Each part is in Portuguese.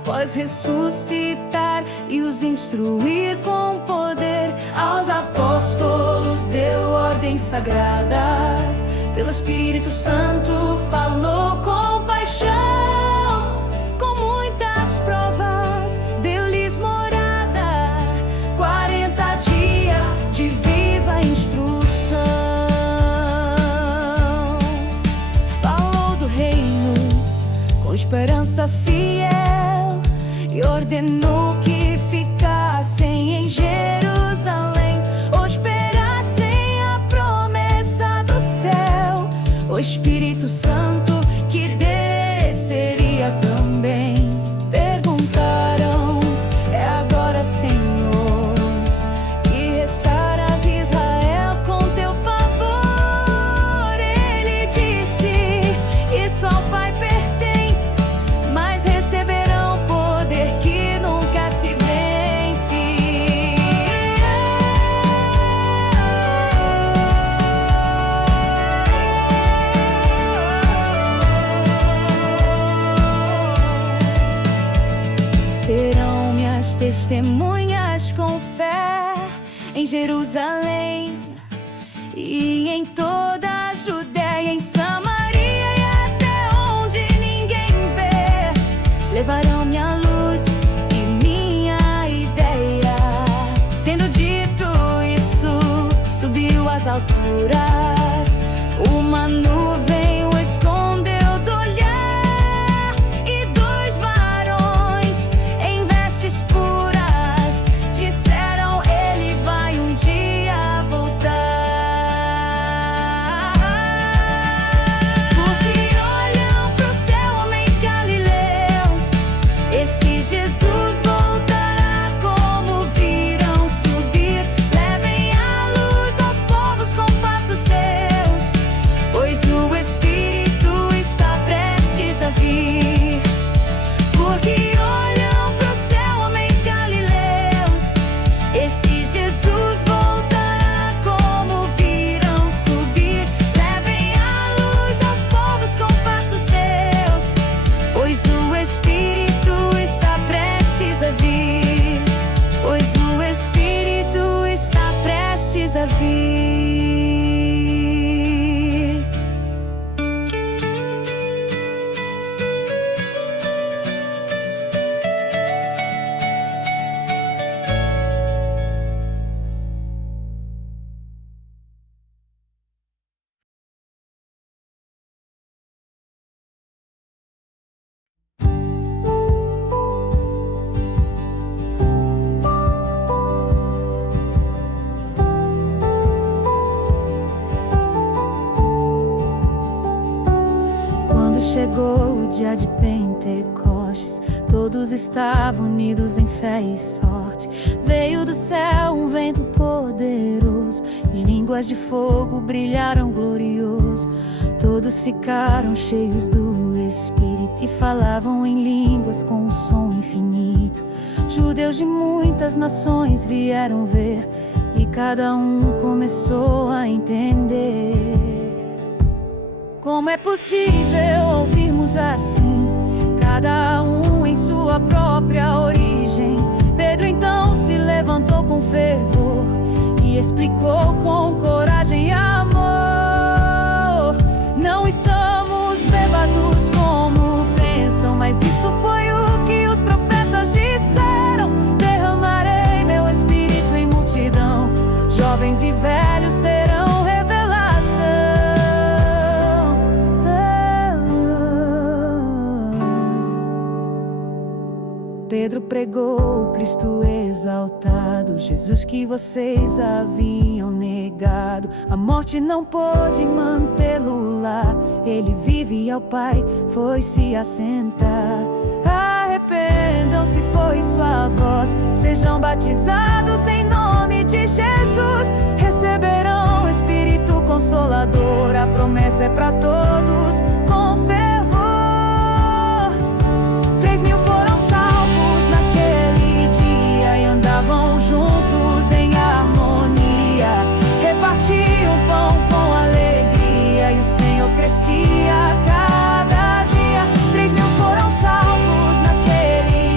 após ressuscitar e os instruir com poder. Aos apóstolos deu ordens sagradas, pelo Espírito Santo falou com paixão. Com muitas provas deu-lhes morada, 40 dias de viva instrução. Falou do reino com esperança fiel e ordenou que ficassem em Jerusalém, esperassem a promessa do céu, o Espírito Santo que desceria também. Perguntaram: é agora, Senhor, que restaurarás Israel com teu favor? Ele disse: isso ao Pai pertence, mas receberão poder que nunca se vence. Serão minhas testemunhas com fé em Jerusalém e em toda a Judéia, em Samaria e até onde ninguém vê. Levarão minha luz e minha ideia. Tendo dito isso, subiu às alturas. Uma nuvem o escondeu do olhar, e dois varões em vestes puras disseram: ele vai um dia voltar. Porque olham pro céu homens galileus, esse Jesus voltará como viram subir. Levem a luz aos povos com passos seus, pois o Espírito está prestes a vir. Porque olham pro céu homens galileus, esse Jesus voltará como viram subir. Levem a luz aos povos com passos seus, pois o Espírito está prestes a vir. Pois o Espírito está prestes a vir. Quando chegou o dia de Pentecostes, todos estavam unidos em fé e sorte. Veio do céu um vento poderoso e línguas de fogo brilharam glorioso. Todos ficaram cheios do Espírito e falavam em línguas com um som infinito. Judeus de muitas nações vieram ver, e cada um começou a entender. Como é possível ouvirmos assim, cada um em sua própria origem? Pedro então se levantou com fervor e explicou com coragem e amor. Não estamos bêbados como pensam, mas isso foi o que os profetas disseram. Derramarei meu espírito em multidão, jovens e velhos terão revelação. Pedro pregou o Cristo exaltado, Jesus que vocês haviam negado. A morte não pôde mantê-lo lá, ele vive e ao Pai foi se assentar. Arrependam-se, foi sua voz, sejam batizados em nome de Jesus. Receberão o Espírito Consolador, a promessa é para todos com fervor. 3.000 foram salvos naquele dia e andavam juntos em harmonia. Repartiam pão com alegria e o Senhor crescia a cada dia. 3.000 foram salvos naquele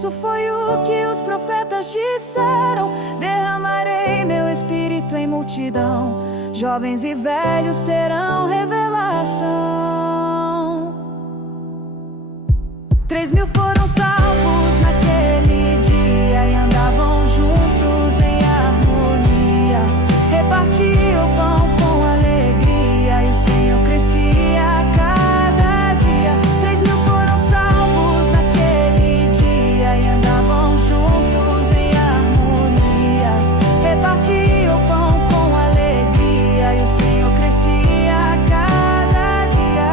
Isso foi o que os profetas disseram: derramarei meu espírito em multidão, jovens e velhos terão revelação. 3.000 foram salvos naquele dia e andavam juntos em harmonia. Repartiam o pão com alegria e o Senhor crescia a cada dia. 3.000 foram salvos naquele dia e andavam juntos em harmonia. Repartiam o pão com alegria e o Senhor crescia a cada dia.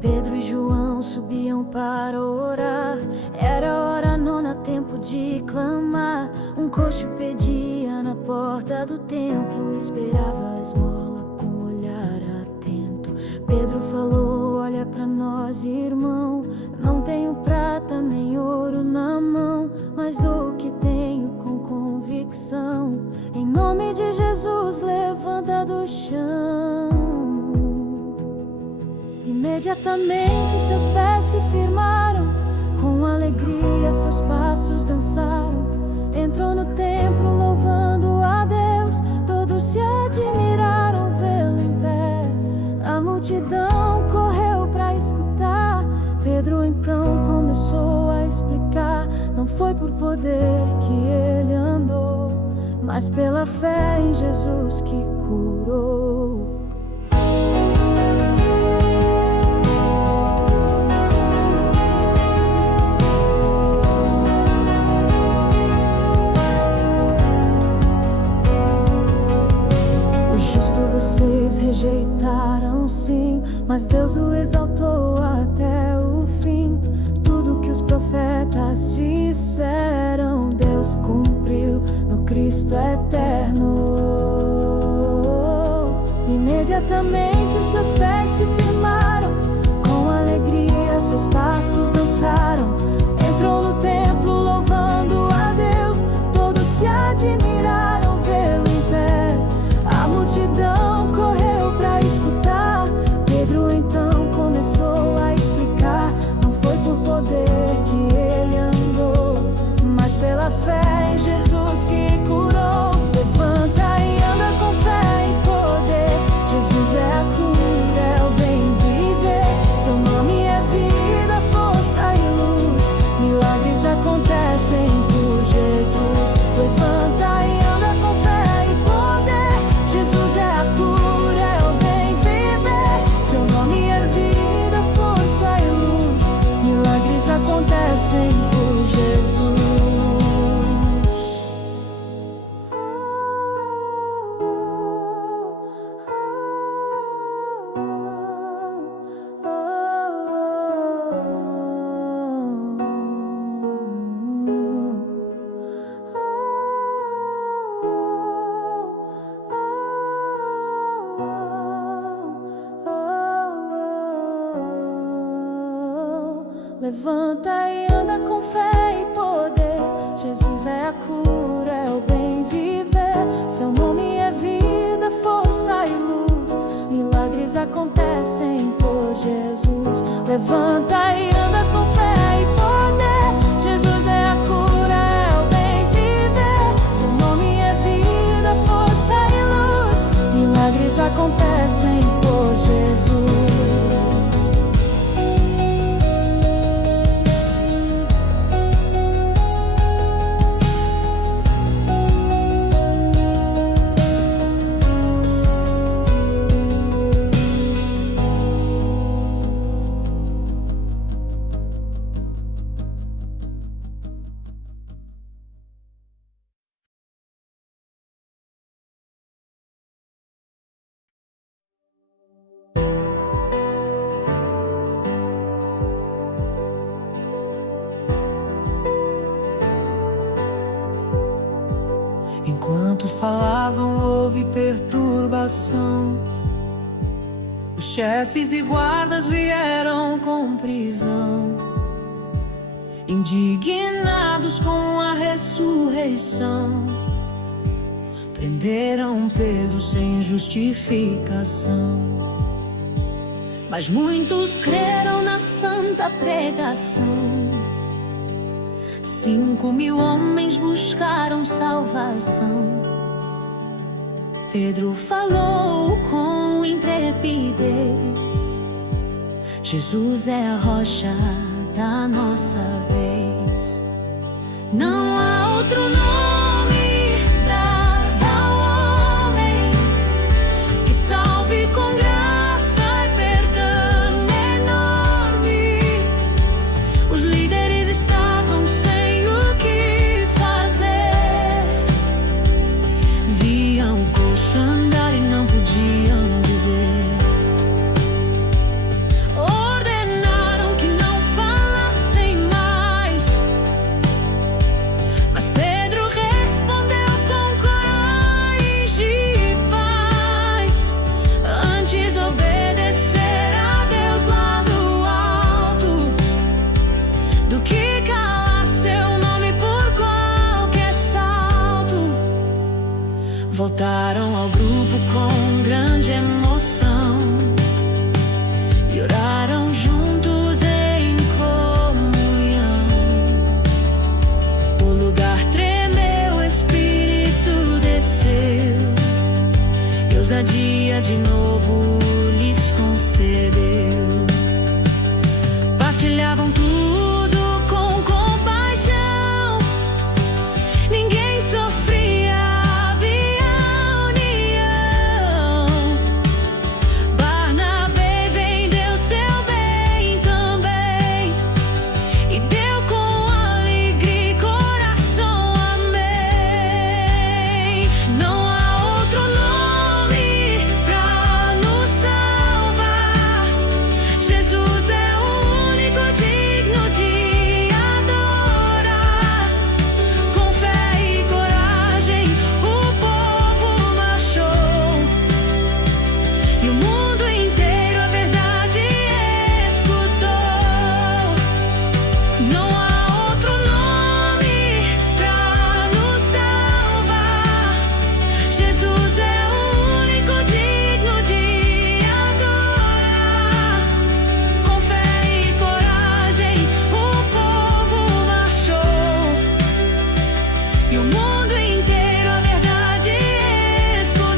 Pedro e João subiam para orar. Era hora nona, tempo de clamar. Um coxo pedia na porta do templo, esperava a esmola com olhar atento. Pedro falou: olha pra nós, irmão. Não tenho prata nem ouro na mão, mas dou o que tenho com convicção. Em nome de Jesus, levanta do chão. Imediatamente seus pés se firmaram, com alegria seus passos dançaram. Entrou no templo louvando a Deus, todos se admiraram vê-lo em pé. A multidão correu pra escutar. Pedro então começou a explicar: não foi por poder que ele andou, mas pela fé em Jesus que curou. Vocês rejeitaram sim, mas Deus o exaltou até o fim. Tudo que os profetas disseram, Deus cumpriu no Cristo eterno. Imediatamente seus pés se firmaram, com alegria seus passos dançaram. Entrou no templo louvando a Deus, todos se admiraram vê-lo em pé. A multidão correu pra escutar. Pedro então começou a explicar: não foi por poder que ele andou, mas pela fé em Jesus que curou. Levanta e anda com fé e poder. Jesus é a cura, é o bem viver. Seu nome é vida, força e luz. Milagres acontecem por Jesus. Levanta e anda com fé e poder. Jesus é a cura, é o bem viver. Seu nome é vida, força e luz. Milagres acontecem por Jesus. Levanta e anda com fé e poder. Jesus é a cura, é o bem viver. Seu nome é vida, força e luz. Milagres acontecem por Jesus. Levanta e anda com fé e poder. Jesus é a cura, é o bem viver. Seu nome é vida, força e luz. Milagres acontecem por Jesus. houve perturbação. Os chefes e guardas vieram com prisão, indignados com a ressurreição. Prenderam Pedro sem justificação, mas muitos creram na santa pregação. 5.000 homens buscaram salvação. Pedro falou com intrepidez: Jesus é a rocha da nossa vez. Não há outro nome dado ao homem que salve com graça e perdão enorme. Os líderes estavam sem o que fazer, viam o coxo andar e não podiam dizer. Ordenaram que não falassem mais, mas Pedro respondeu com coragem e paz. Antes obedecer a Deus lá do alto do que calar seu nome por qualquer salto. Voltaram ao grupo com grande emoção e oraram juntos em comunhão. O lugar tremeu, o Espírito desceu e ousadia de novo lhes concedeu. Partilhavam tudo com compaixão, ninguém sofria, havia união. Barnabé vendeu seu bem também e deu com alegria e coração. Amém. Não há outro nome pra nos salvar. Jesus é o único digno de adorar. Com fé e coragem o povo marchou e o mundo inteiro a verdade escutou. Não há outro nome pra nos salvar. Jesus é o único digno de adorar. Com fé e coragem o povo marchou e o mundo inteiro a verdade escutou.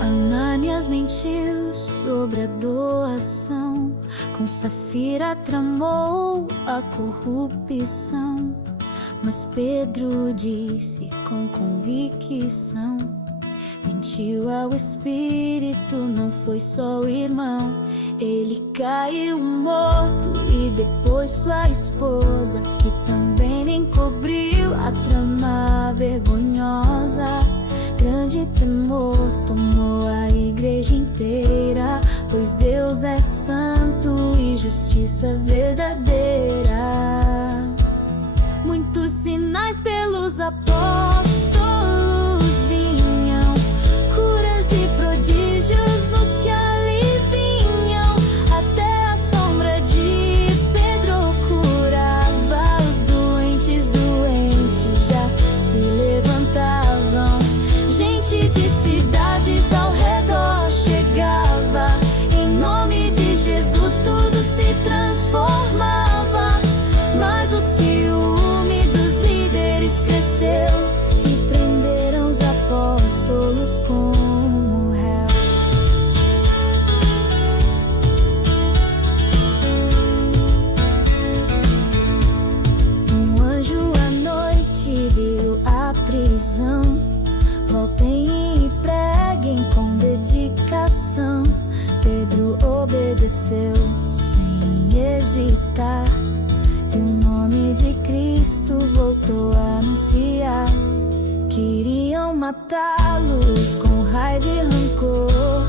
Ananias mentiu sobre a doação, com Safira tramou a corrupção. Mas Pedro disse com convicção: mentiu ao Espírito, não foi só o irmão. Ele caiu morto e depois sua esposa, que também nem cobriu a trama vergonhosa. Grande temor tomou a igreja inteira, pois Deus é santo e justiça verdadeira. Muitos sinais pelos apóstolos vinham, curas e prodígios nos que ali vinham. Até a sombra de Pedro curava, os doentes já se levantavam. Gente de cidades ao redor chegava, em nome de Jesus tudo se transformava. Mas o ciúme dos líderes cresceu visitar, e o nome de Cristo voltou a anunciar. Queriam matá-los com raiva e rancor,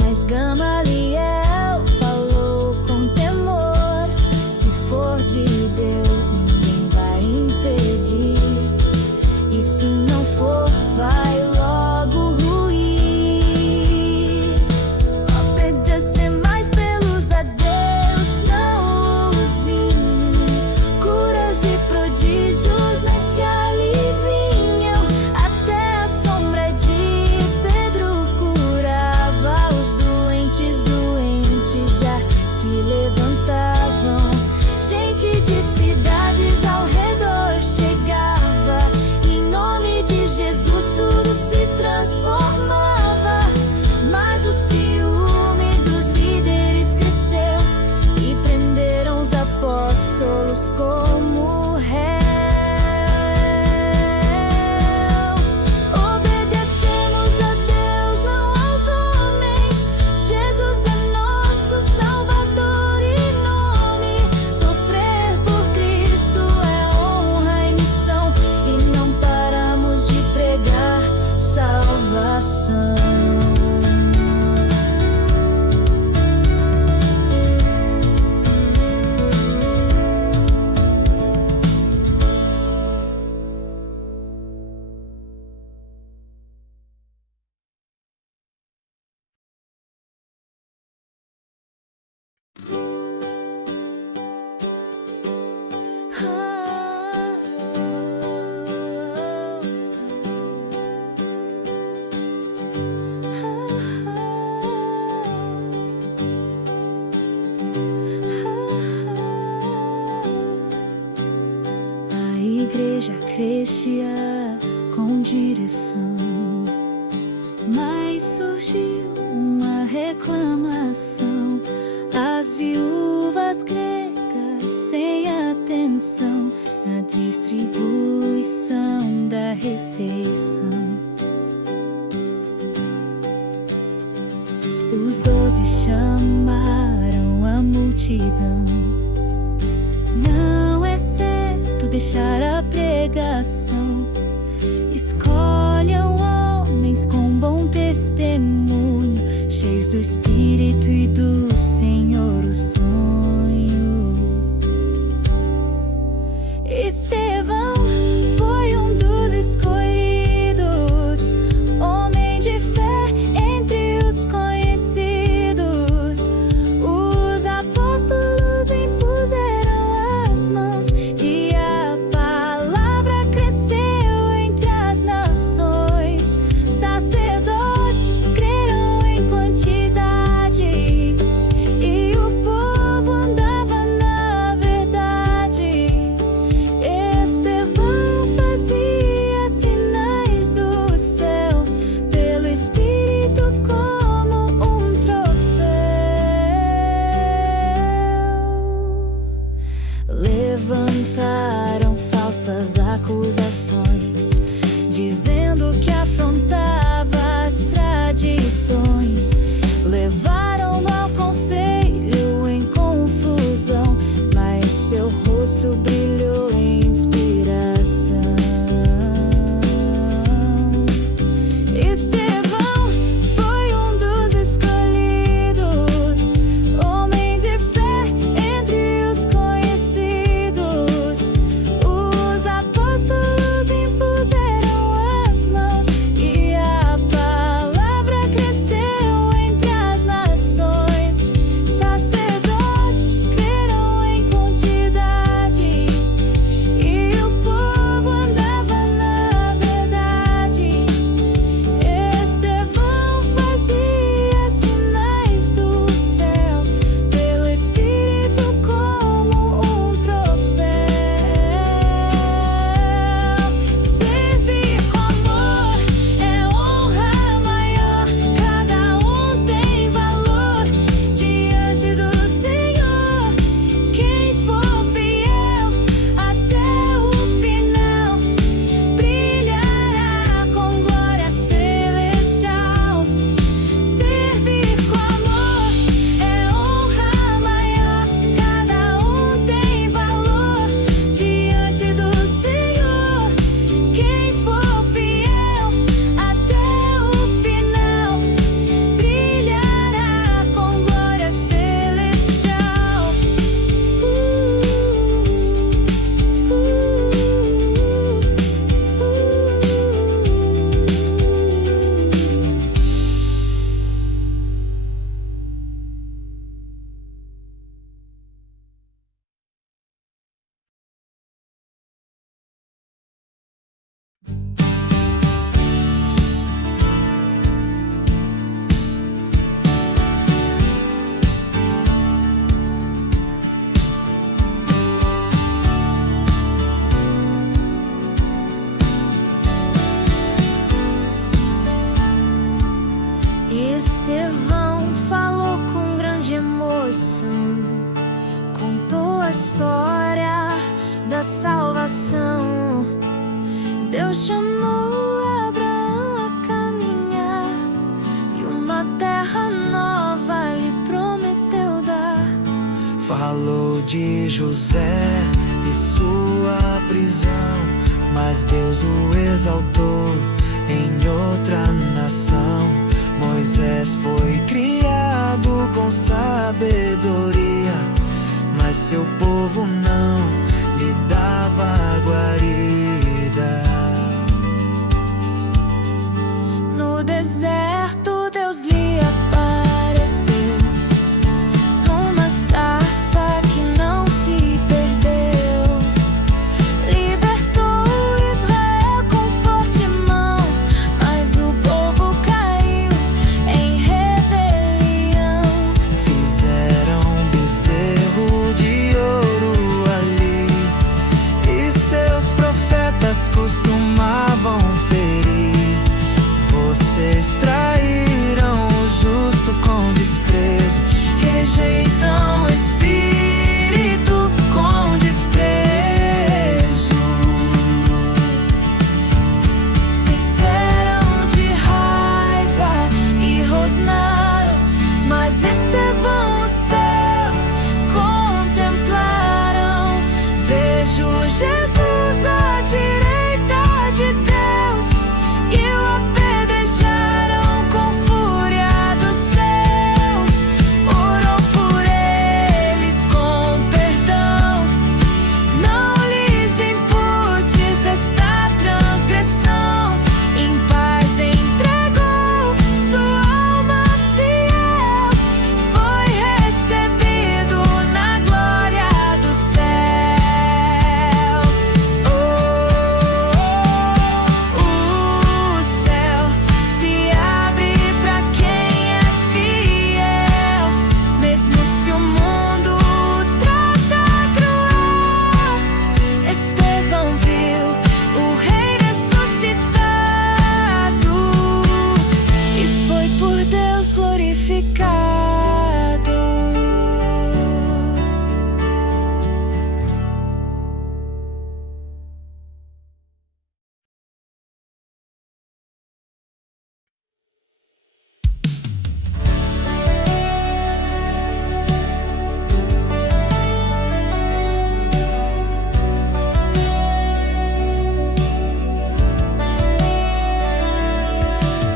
mas Gamaliel falou com temor: se for de Deus, ninguém vai impedir, e se não for, vai logo ruir. Obedecer mais pelos a Deus, não os vinhos, curas e prodígios nem se alivinham. Até a sombra de Pedro curava, os doentes já se levantavam. Gente de cidades ao redor chegava, em nome de Jesus tudo se transformava. Mas o ciúme dos líderes cresceu e prenderam os apóstolos como réu. Obedecemos a Deus, não aos homens. Jesus é nosso Salvador e nome. Sofrer por Cristo é honra e missão, e não paramos de pregar salvação. A igreja crescia com direção, mas surgiu uma reclamação. As viúvas gregas sem atenção na distribuição da refeição. Os 12 chamaram a multidão. Não é certo deixar a pregação. Escolham homens com bom testemunho, cheios do Espírito e do Senhor o sonho. Estevão foi um dos escolhidos, homem de fé entre os conhecidos. Os apóstolos impuseram as mãos e a palavra cresceu entre as nações. Sacerdotes creram em quantidade, e o povo andava na verdade. Estevão fazia sinais do céu, pelo Espírito como um troféu. Levantaram falsas acusações, dizendo que afrontava as tradições. Levaram-no ao conselho em confusão, mas seu rosto brilhou em inspiração. Estevão foi um dos escolhidos, homem de fé entre os conhecidos. Os apóstolos impuseram as mãos e a palavra cresceu entre as nações. Sacerdotes creram em quantidade, a história da salvação. Deus chamou Abraão a caminhar e uma terra nova lhe prometeu dar. Falou de José e sua prisão, mas Deus o exaltou em outra nação. Moisés foi criado com sabedoria, mas seu povo não lhe dava guarida. No deserto Deus lhe apareceu, numa sarça que não se perdeu. Libertou Israel com forte mão, mas o povo caiu em rebelião. Fizeram um bezerro de ouro ali, e seus profetas costumavam ferir. Vocês traíram o justo com desprezo, Rejeitam o Espírito com desprezo. Se fizeram de raiva e rosnaram, mas Estevão os céus contemplaram. Vejo Jesus à direita de Deus, e o apedrejaram com fúria dos céus. Orou por eles com perdão, não lhes imputes esta transgressão. Em paz entregou sua alma fiel, foi recebido na glória do céu. O céu se abre pra quem é fiel, mesmo se o mundo o trata cruel. Estevão viu o Rei ressuscitado e foi por Deus glorificado.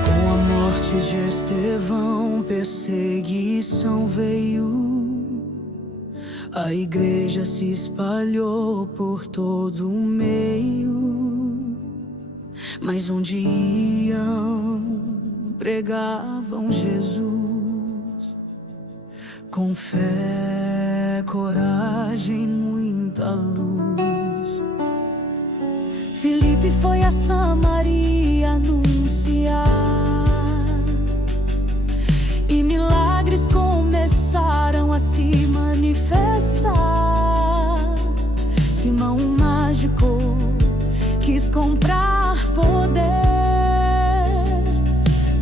Com a morte de Estevão, perseguição veio. A igreja se espalhou por todo o meio, mas onde iam, pregavam Jesus. Com fé, coragem, muita luz. Filipe foi a Samaria anunciar, e milagres começaram a se manifestar. Simão, o mágico, quis comprar poder,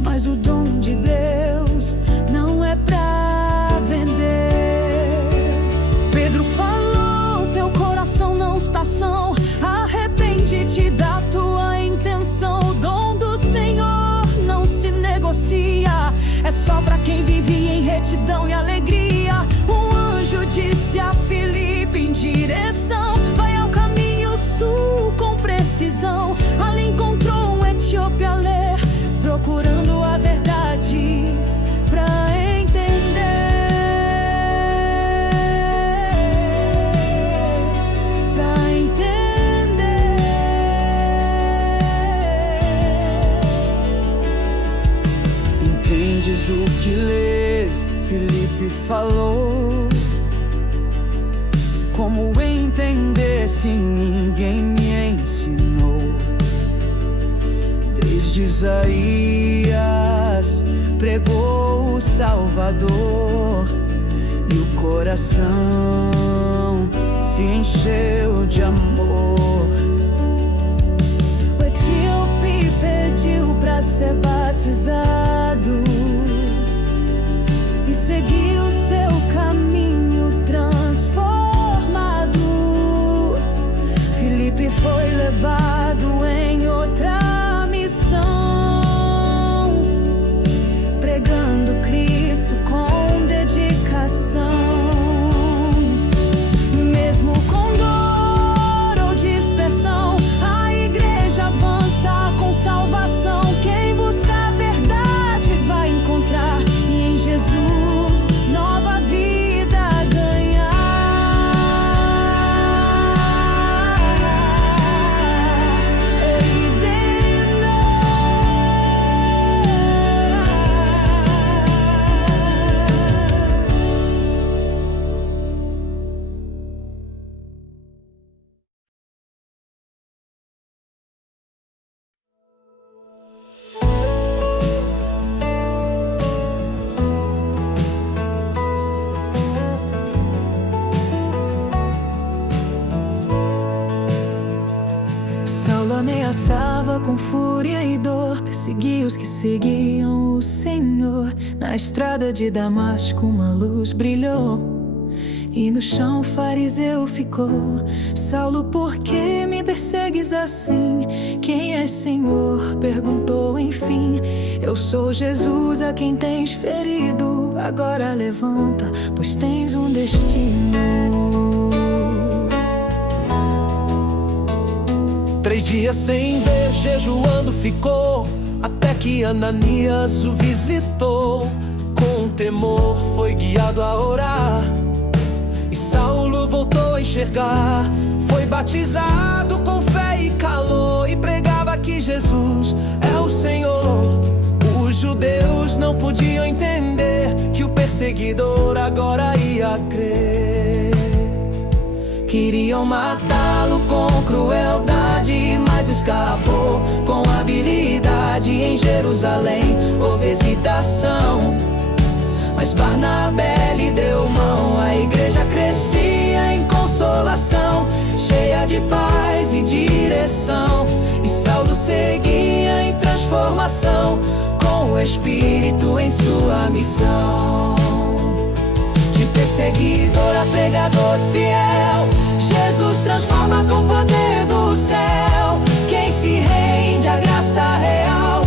mas o dom de Deus não é pra vender. Pedro falou: teu coração não está são, arrepende-te da tua intenção. O dom do Senhor não se negocia, é só pra quem vive em retidão e alegria. Um anjo disse a Filipe em direção: vai ao caminho sul com precisão. Ali encontrou um etíope a ler, procurando a verdade pra entender. Pra entender. Entendes o que lês? Filipe falou. Como entender se ninguém me ensinou? Desde Isaías pregou o Salvador, e o coração se encheu de amor. O etíope pediu pra ser batizado e seguiu seu caminho transformado. ameaçava com fúria e dor, perseguia os que seguiam o Senhor. Na estrada de Damasco uma luz brilhou, e no chão o fariseu ficou. Saulo, por que me persegues assim? Quem é Senhor? Perguntou enfim. Eu sou Jesus a quem tens ferido. Agora levanta, pois tens um destino. 3 dias sem ver, jejuando ficou, até que Ananias o visitou. Com temor foi guiado a orar, e Saulo voltou a enxergar. Foi batizado com fé e calor, e pregava que Jesus é o Senhor. Os judeus não podiam entender que o perseguidor agora ia crer. Queriam matá-lo com crueldade, mas escapou com habilidade. Em Jerusalém houve hesitação, mas Barnabé lhe deu mão. A igreja crescia em consolação, cheia de paz e direção. E Saulo seguia em transformação, com o Espírito em sua missão. De perseguidor a pregador fiel, Jesus transforma com o poder do céu. Quem se rende à graça real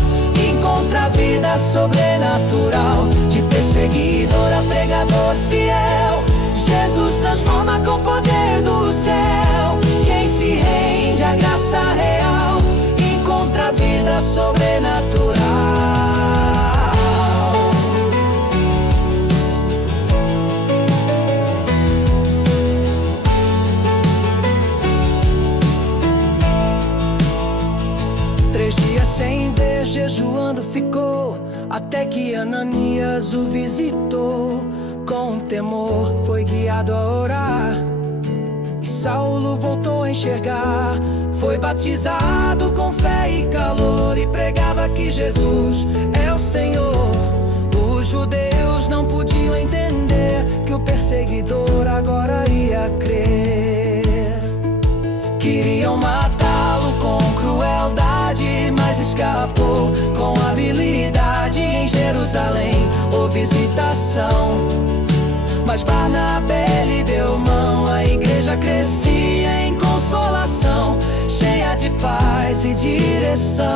encontra a vida sobrenatural. De perseguidor a pregador fiel, Jesus transforma com o poder do céu. Quem se rende à graça real encontra a vida sobrenatural. 3 dias sem ver, jejuando ficou, até que Ananias o visitou. Com temor foi guiado a orar, e Saulo voltou a enxergar. Foi batizado com fé e calor, e pregava que Jesus é o Senhor. Os judeus não podiam entender que o perseguidor agora ia crer. Queriam matá-lo com crueldade, mas escapou com habilidade. Em Jerusalém houve hesitação, mas Barnabé lhe deu mão. A igreja crescia em consolação, cheia de paz e direção.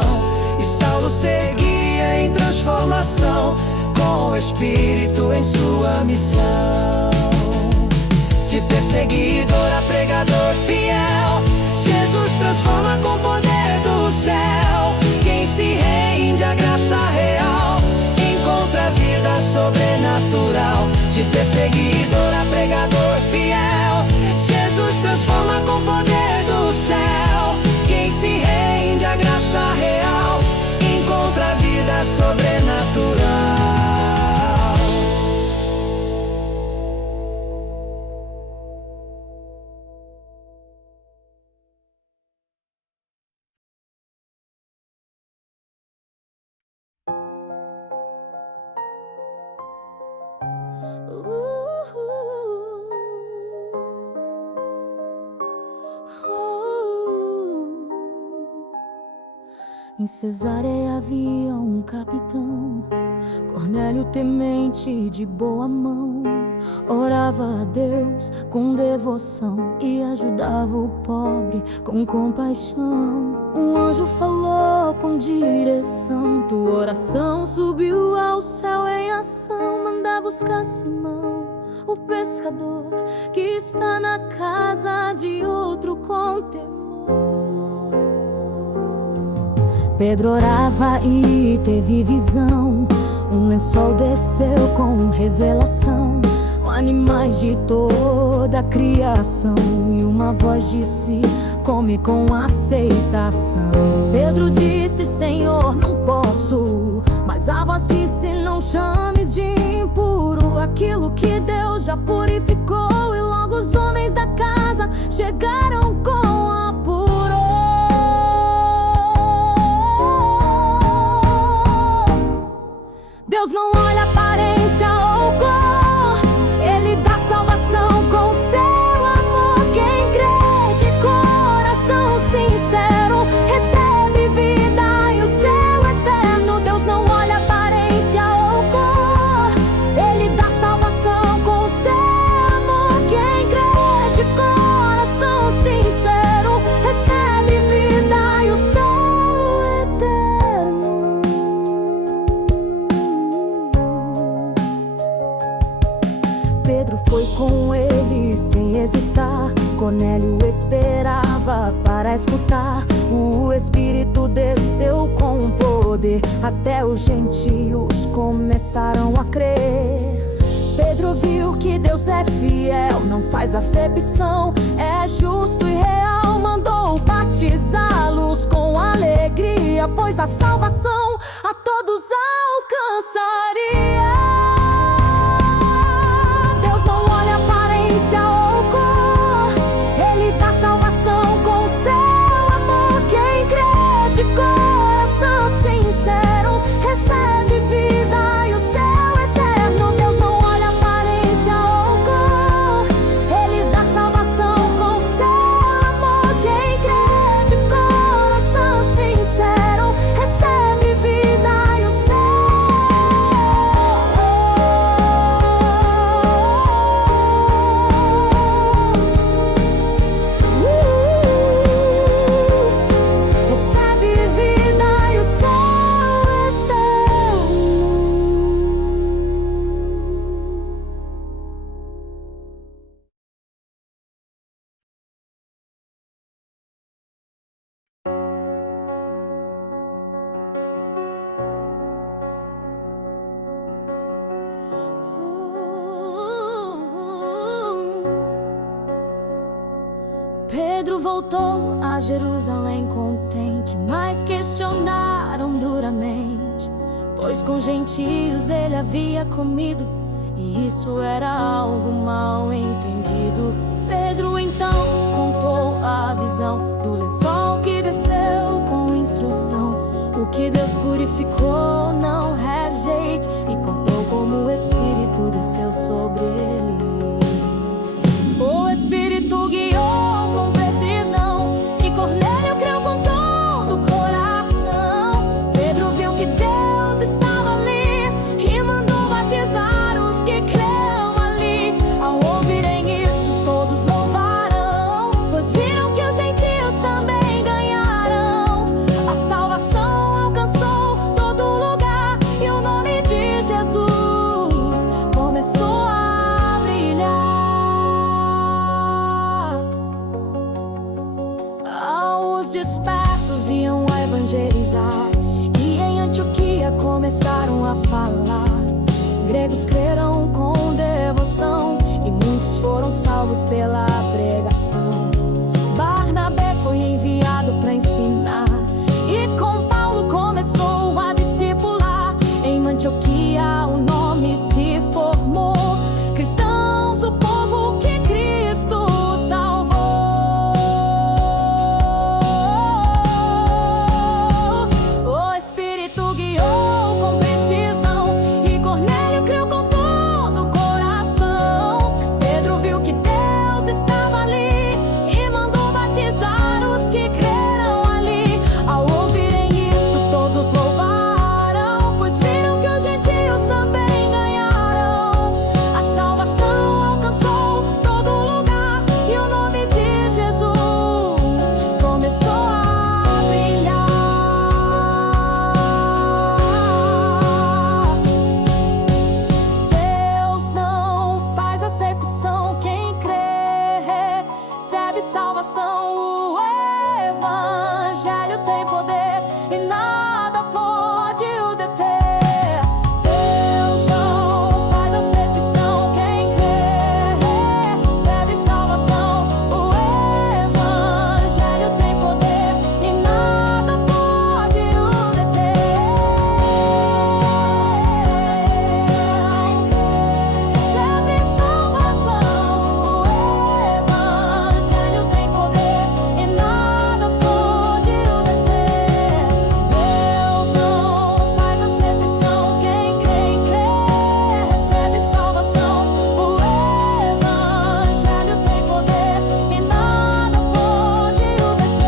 E Saulo seguia em transformação, com o Espírito em sua missão. De perseguidor a pregador fiel, Jesus transforma com o poder do céu. Quem se rende à graça real encontra a vida sobrenatural. De perseguidor a pregador fiel, Jesus transforma com o poder do céu. Quem se rende à graça real encontra a vida sobrenatural. Em Cesareia havia um capitão, Cornélio temente de boa mão. Orava a Deus com devoção e ajudava o pobre com compaixão. Um anjo falou com direção, tua oração subiu ao céu em ação. Manda buscar Simão, o pescador, que está na casa de outro com temor. Pedro orava e teve visão, um lençol desceu com revelação. Animais de toda a criação, e uma voz disse: come com aceitação. Pedro disse: Senhor, não posso. Mas a voz disse: não chames de impuro aquilo que Deus já purificou. E logo os homens da casa chegaram com apuro. Deus não olha aparência ou cor, Ele dá salvação com seu amor. Quem crê de coração sincero recebe Cornélio esperava para escutar. O Espírito desceu com poder, até os gentios começaram a crer. Pedro viu que Deus é fiel, não faz acepção, é justo e real. Mandou batizá-los com alegria, pois a salvação a todos alcançaria. Deus não olha aparência ou cor, Ele dá salvação com seu amor. Quem crê de coração sincero recebe vida e o céu eterno. Deus não olha aparência ou cor, Ele dá salvação com seu amor. Quem crê de coração sincero recebe vida e o céu. Recebe vida e o céu eterno. Pedro voltou a Jerusalém contente, mas questionaram duramente, pois com gentios ele havia comido, e isso era algo mal entendido. Pedro então contou a visão do lençol que desceu com instrução. O que Deus purificou não rejeite, e contou como o Espírito desceu sobre ele. O Espírito guiou com precisão, e Cornélio creu com todo o coração. Pedro viu que Deus estava ali e mandou batizar os que creram ali. Ao ouvirem isso, todos louvarão, pois viram que os gentios também ganharam. A salvação alcançou todo lugar, e o nome de Jesus começou a brilhar. Os dispersos iam a evangelizar, e em Antioquia começaram a falar. Gregos creram com devoção, e muitos foram salvos pela pregação. Barnabé foi enviado para ensinar, e com Paulo começou a discipular. Em Antioquia o nome se formou, cristãos, o povo que Cristo salvou. O Espírito guiou com precisão, e Cornélio creu com todo o coração. Pedro viu que Deus estava ali e mandou batizar os que creram ali. Ao ouvirem isso, todos louvaram, pois viram que os gentios também ganharam. A salvação alcançou todo lugar, e o nome de Jesus começou a brilhar. Deus não faz acepção, quem crê recebe salvação. O Evangelho tem poder e nada pode o deter. Deus não faz acepção, quem crê recebe salvação. O Evangelho tem poder e nada pode o deter. Recebe salvação. O Evangelho tem poder e nada pode o deter. Deus não faz acepção, quem crê recebe salvação. O Evangelho tem poder e nada pode o deter.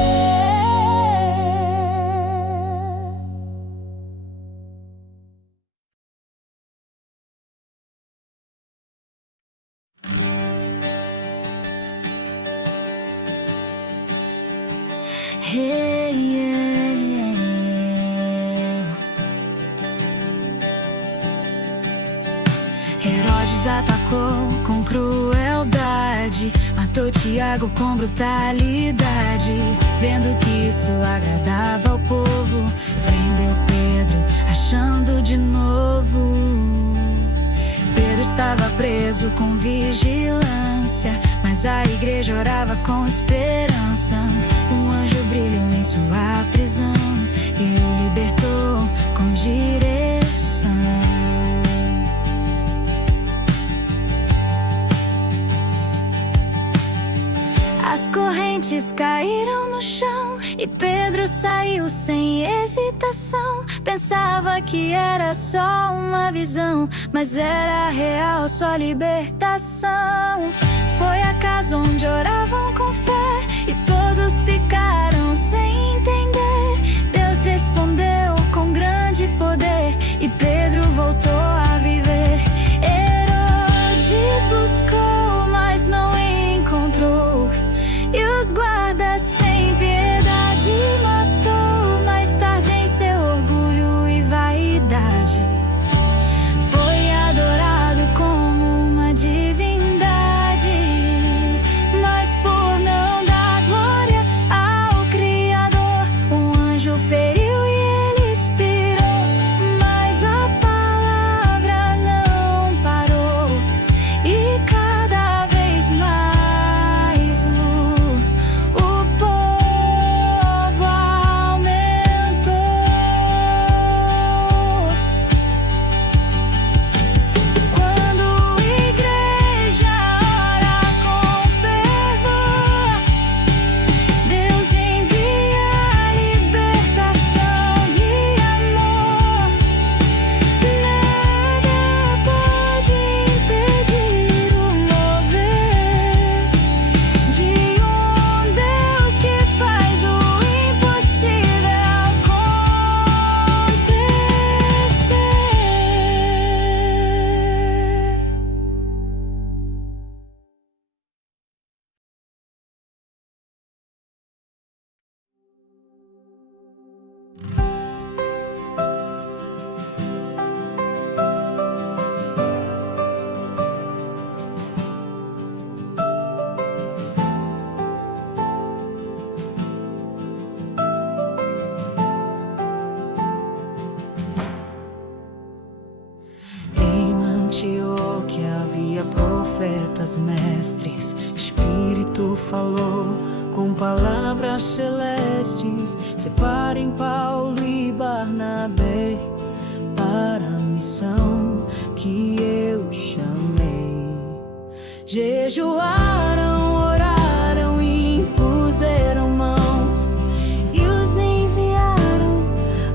Hey, yeah, yeah. Herodes atacou com crueldade, matou Tiago, com brutalidade, vendo que isso agradava ao povo, prendeu Pedro, achando de novo. Pedro estava preso com vigilância, mas a igreja orava com esperança. Um anjo brilhou em sua prisão e o libertou com direção. As correntes caíram no chão e Pedro saiu sem hesitação. Pensava que era só uma visão, mas era real sua libertação. Foi a casa onde oravam com fé e todos ficaram sem entender. Deus respondeu com grande poder e Pedro voltou a viver. Herodes buscou, mas não encontrou, e os guardas sem piedade matou. Mais tarde, em seu orgulho e vaidade, foi adorado como uma divindade. Mas por não dar glória ao Criador, um anjo feriu e ele expirou. Mas a palavra não parou e cada vez mais o povo aumentou. Quando a igreja ora com fervor, Deus envia libertação e amor. Nada pode impedir o mover de um Deus que faz o impossível acontecer. Em Antioquia havia profetas mestres. Espírito falou com palavras celestes. Separem Paulo e Barnabé para a missão que eu chamei. Jejuaram, oraram e impuseram mãos e os enviaram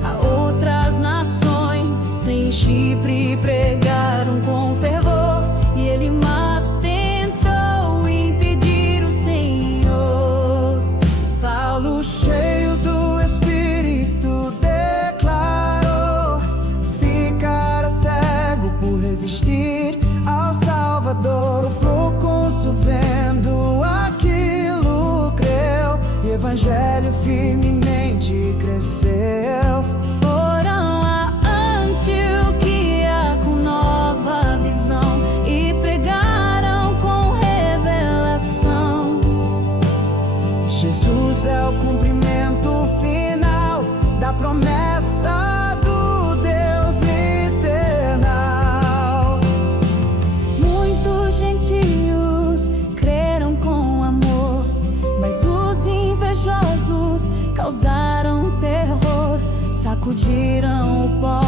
a outras nações. Sem Chipre pregaram com fervor e ele mas tentou impedir o Senhor. Paulo, cheio do Espírito, declarou: ficara cego por resistir ao Salvador. O procônsul, vendo aquilo, creu e o evangelho firmemente cresceu. Foram a Antioquia com nova visão e pregaram com revelação. Jesus é o cumprimento final da promessa do Deus eternal. Muitos gentios creram com amor, mas os invejosos causaram terror. Sacudiram o pó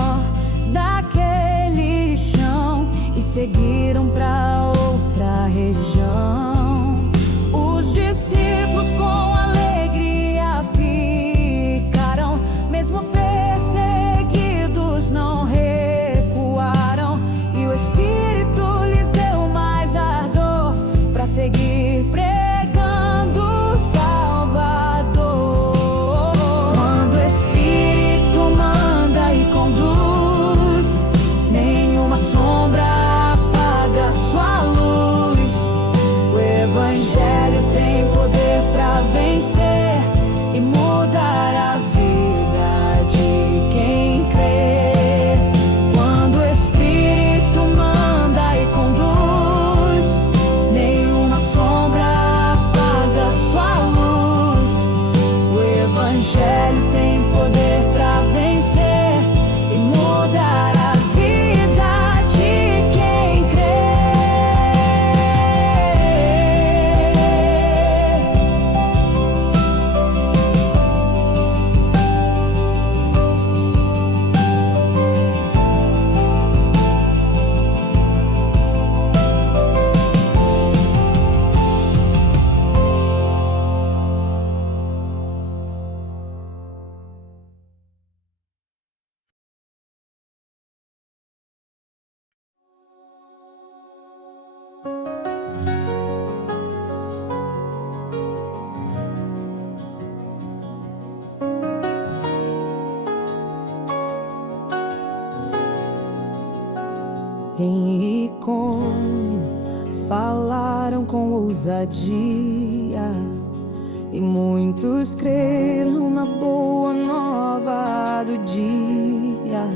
daquele chão e seguiram para outra região. Os discípulos com alegria ficaram, mesmo perseguidos não recuaram, e o Espírito lhes deu mais ardor para seguir pregando o Salvador. Quando o Espírito manda e conduz, nenhuma sombra apaga sua luz. Em Icônio falaram com ousadia, e muitos creram na boa nova do dia.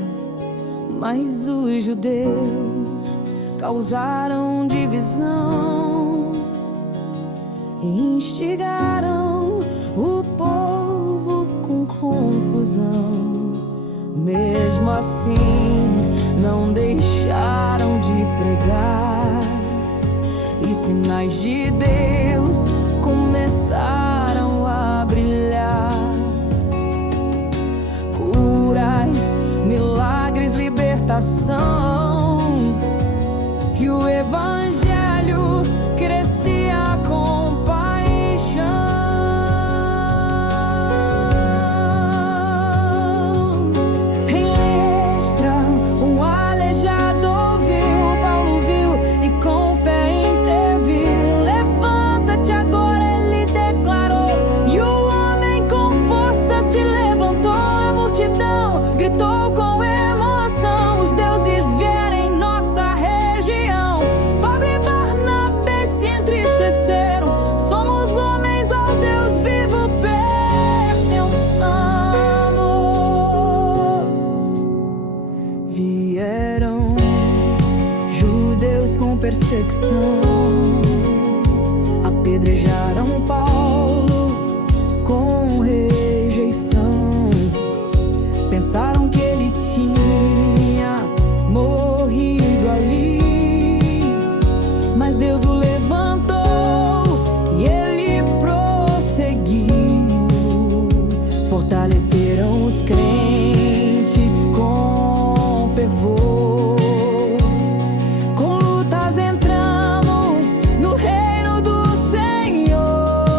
Mas os judeus causaram divisão e instigaram o povo com confusão. Mesmo assim, não deixaram de pregar, e sinais de Deus começaram a brilhar. Curas, milagres, libertação, e o evangelho crescia com paixão. Em Listra, um aleijado ouviu, Paulo viu e com fé interviu. Levanta-te agora, ele declarou, e o homem com força se levantou. A multidão gritou com emoção: os deuses vieram em nossa região. Pablo e Barnabé se entristeceram: somos homens ao Deus vivo pertencemos. Vieram judeus com perseguição, apedrejaram Paulo com rejeição. Pensaram que ele tinha morrido ali, mas Deus o levantou e ele prosseguiu. Fortaleceram os crentes com fervor. Com lutas entramos no reino do Senhor.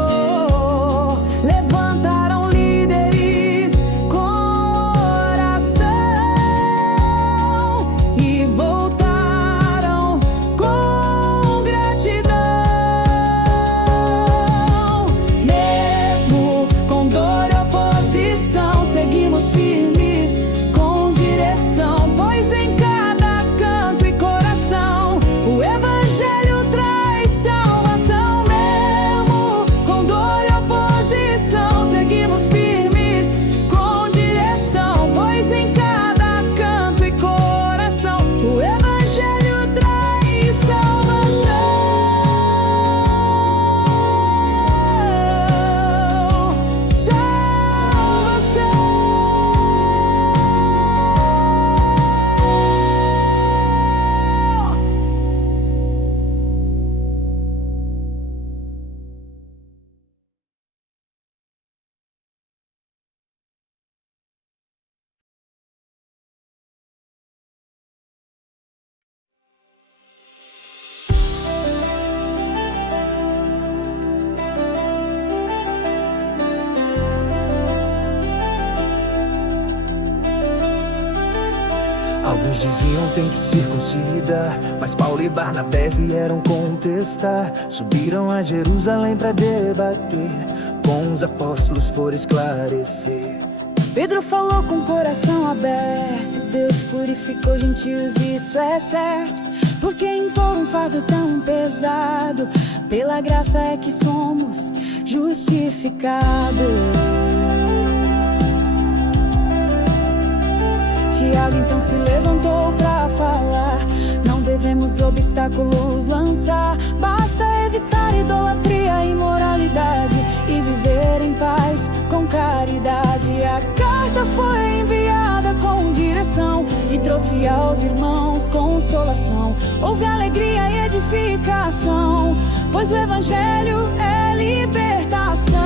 Levantaram líderes com oração e voltaram com gratidão. Mesmo com dor e oposição, seguimos firmes com direção, pois em cada canto e coração o evangelho traz salvação. Mesmo com dor e oposição, seguimos firmes com direção, pois em cada canto e coração o evangelho traz salvação. Alguns diziam tem que circuncidar, mas Paulo e Barnabé vieram contestar. Subiram a Jerusalém para debater, com os apóstolos foram esclarecer. Pedro falou com o coração aberto: Deus purificou gentios, isso é certo. Por que impor um fardo tão pesado? Pela graça é que somos justificados. Tiago então se levantou pra falar: não devemos obstáculos lançar, basta evitar idolatria e imoralidade e viver em paz com caridade. A carta foi enviada com direção e trouxe aos irmãos consolação. Houve alegria e edificação, pois o evangelho é libertação.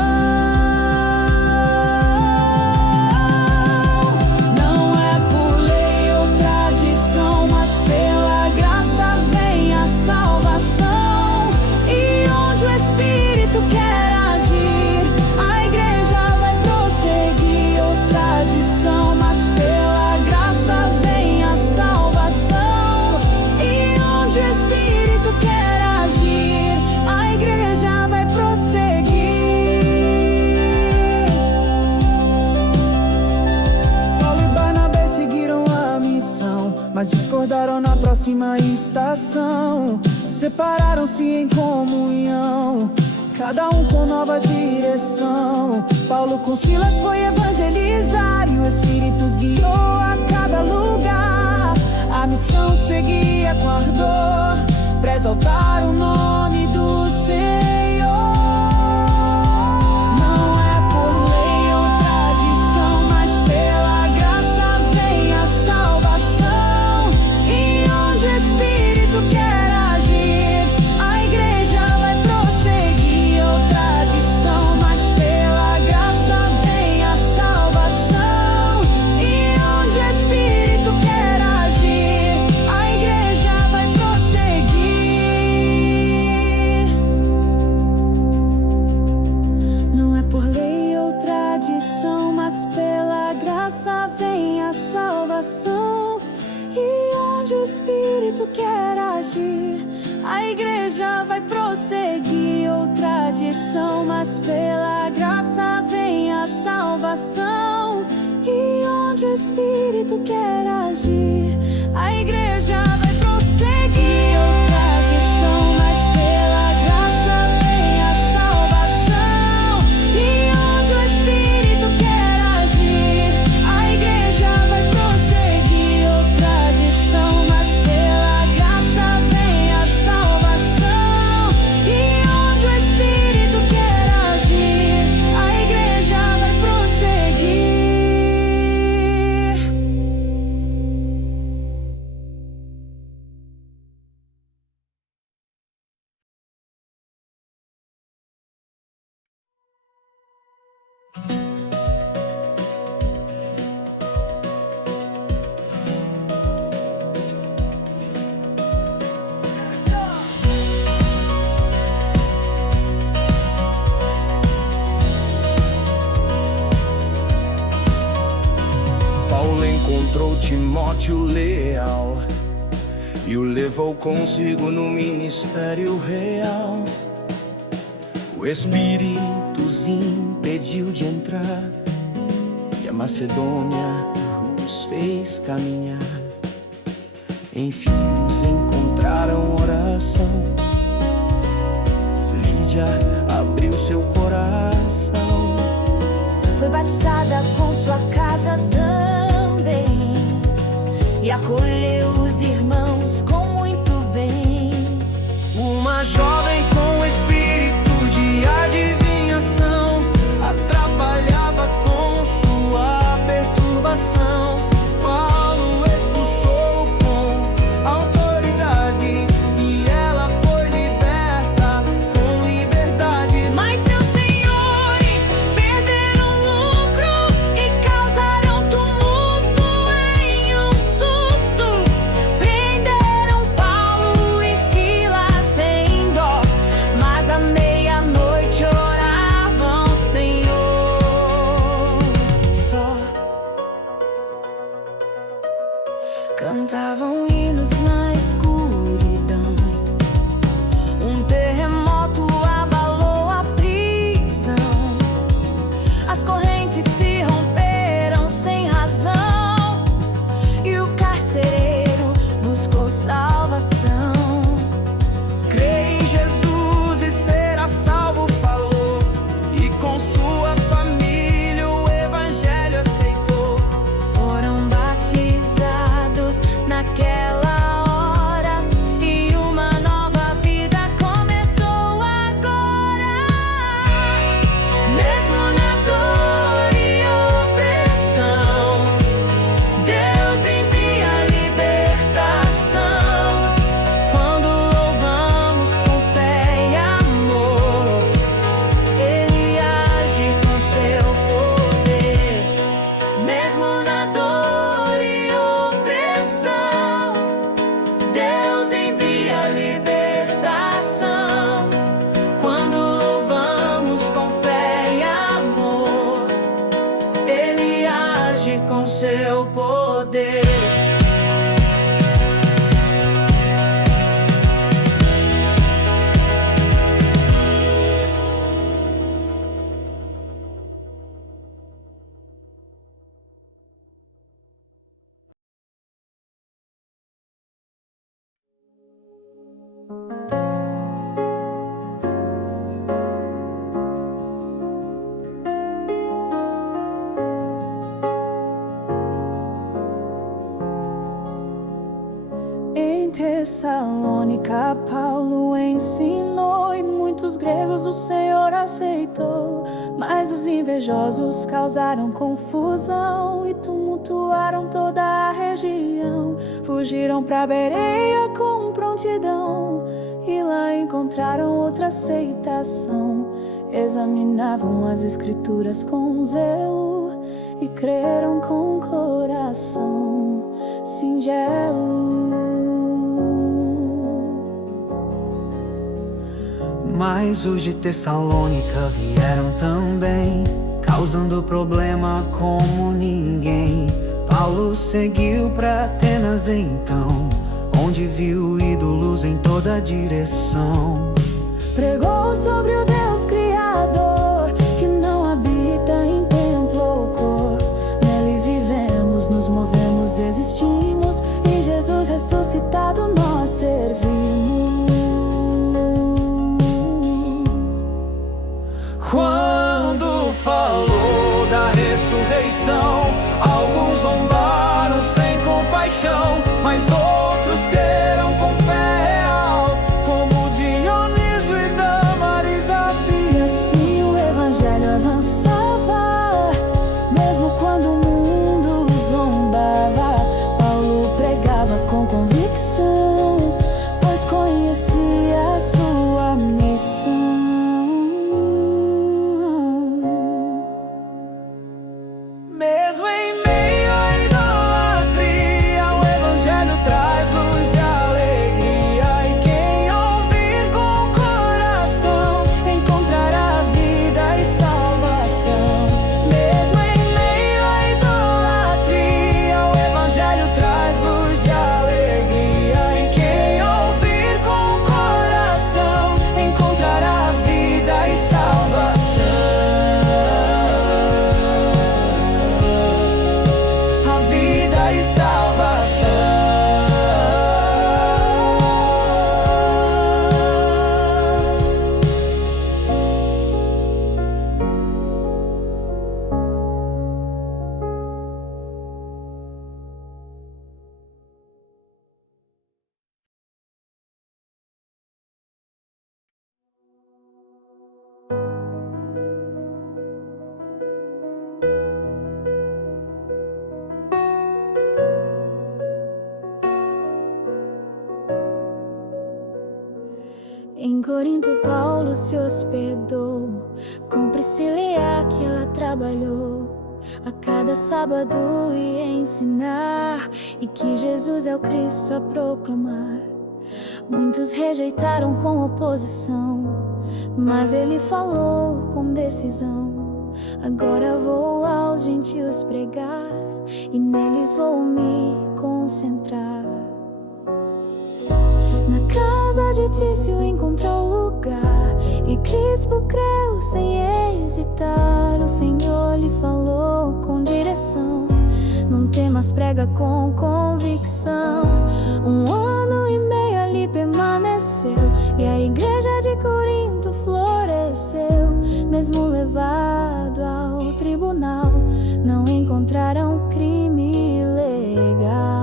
Espírito quer agir, a igreja vai prosseguir. próxima estação. Separaram-se em comunhão, cada um com nova direção. Paulo com Silas foi evangelizar e o Espírito os guiou a cada lugar. A missão seguia com ardor pra exaltar o nome do Senhor. Não é por lei ou tradição, mas pela graça vem a salvação. E onde o Espírito quer agir, a igreja vai prosseguir. Ou tradição, mas pela graça vem a salvação. E onde o Espírito quer agir, a igreja vai prosseguir. Não é por lei ou tradição, mas pela graça vem a salvação. E onde o Espírito quer agir, a igreja vai prosseguir. Ou tradição, mas pela graça vem a salvação. E onde o Espírito quer agir, a igreja vai prosseguir. Ou tradição, mas pela graça vem a salvação. E onde o Espírito quer agir, a igreja vai prosseguir. Ou tradição, mas pela graça vem a salvação. E onde o Espírito quer agir, a igreja vai prosseguir. Paulo encontrou Timóteo leal e o levou consigo no ministério real. O Espírito os impediu de entrar e a Macedônia os fez caminhar. Enfim, eles encontraram oração. Lídia abriu seu coração. Foi batizada com sua casa também e acolheu os irmãos com muito bem. Uma jovem com espírito de adivinhação atrapalhava com sua perturbação. Paulo expulsou com autoridade e ela foi liberta com liberdade. Mas seus senhores perderam lucro e causaram tumulto em um susto. Prenderam Paulo e Silas sem dó, mas à meia-noite oravam ao Senhor. Só cantavam hinos na escuridão. Um terremoto abalou a prisão. As correntes se romperam sem razão e o carcereiro buscou salvação. Crê em Jesus e será salvo, falou, e com sua família o evangelho aceitou. Foram batizados naquela hora e uma nova vida começou agora. Mesmo na dor e opressão, Deus envia libertação. Quando louvamos com fé e amor, Ele age com seu poder. Mesmo na dor e opressão, Deus envia libertação. Quando louvamos com fé e amor, Ele age com seu poder. Tessalônica, Paulo ensinou e muitos gregos o Senhor aceitou. Mas os invejosos causaram confusão e tumultuaram toda a região. Fugiram pra Bereia com prontidão e lá encontraram outra aceitação. Examinavam as escrituras com zelo e creram com coração singelo. Mas os de Tessalônica vieram também, causando problema como ninguém. Paulo seguiu pra Atenas então, onde viu ídolos em toda direção. Pregou sobre o Deus Criador, que não habita em templo ou cor. Nele vivemos, nos movemos, existimos, e Jesus ressuscitado nós servimos. Quando falou da ressurreição, alguns zombaram sem compaixão, mas outros creram com fé real, como Dioniso e Damaris E assim o evangelho avançava, mesmo quando o mundo zombava. Paulo pregava com convicção, pois conhecia a sua missão. Mesmo em meio à idolatria, o evangelho traz luz e alegria, e quem ouvir com o coração encontrará vida e salvação. Mesmo em meio à idolatria, o evangelho traz luz e alegria, e quem ouvir com o coração encontrará vida e salvação. Em Corinto, Paulo se hospedou com Priscila e Áquila trabalhou a cada sábado ia ensinar, e que Jesus é o Cristo a proclamar. Muitos rejeitaram com oposição, mas ele falou com decisão: agora vou aos gentios pregar, e neles vou me concentrar. Na casa de Tício encontrou lugar, e Crispo creu sem hesitar. O Senhor lhe falou com direção: não temas, prega com convicção. 1 ano e meio ali permaneceu, e a igreja de Corinto floresceu. Mesmo levado ao tribunal, não encontraram crime legal.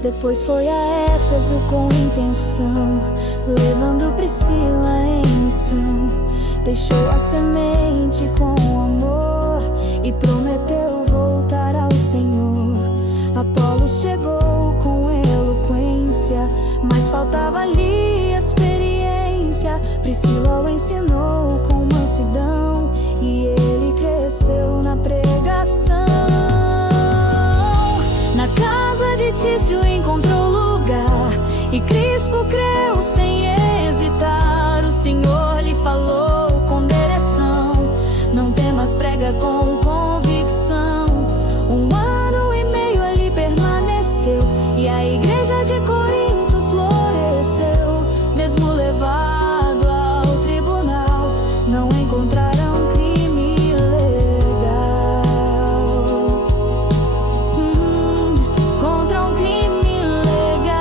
Depois foi a Éfeso com intenção, levando Priscila em missão. Deixou a semente com amor e prometeu voltar ao Senhor. Apolo chegou com eloquência, mas faltava ali experiência. Priscila o ensinou com mansidão, e ele cresceu na pregação. Na casa de Tício encontrou lugar, e Crispo creu sem hesitar. O Senhor lhe falou com direção: não temas, prega com convicção. 1 ano e meio ali permaneceu, e a igreja de Corinto floresceu. Mesmo levado ao tribunal, não encontraram crime legal. Contra um crime legal.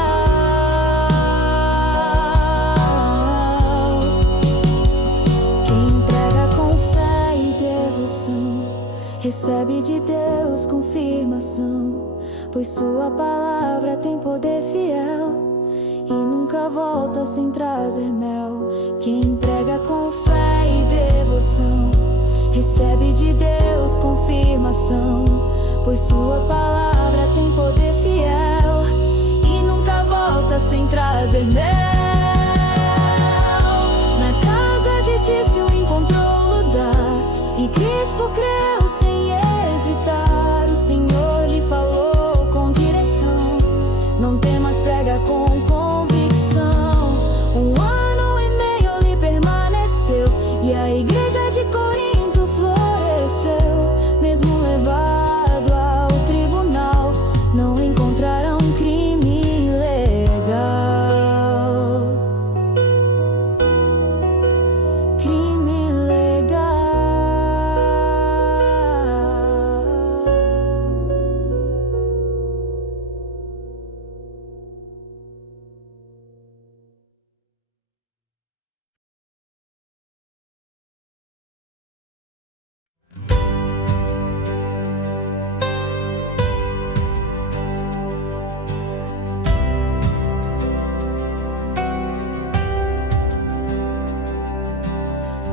recebe de Deus confirmação, pois sua palavra tem poder fiel e nunca volta sem trazer mel. Quem prega com fé e devoção recebe de Deus confirmação, pois sua palavra tem poder fiel e nunca volta sem trazer mel. Na casa de Tício encontrou lugar e Crispo creu sem hesitar. O Senhor lhe falou com direção: não temas, prega com convicção. 1 ano e meio lhe permaneceu e a igreja de Corinto floresceu. Mesmo levado ao tribunal, não encontraram crime legal. Crime legal.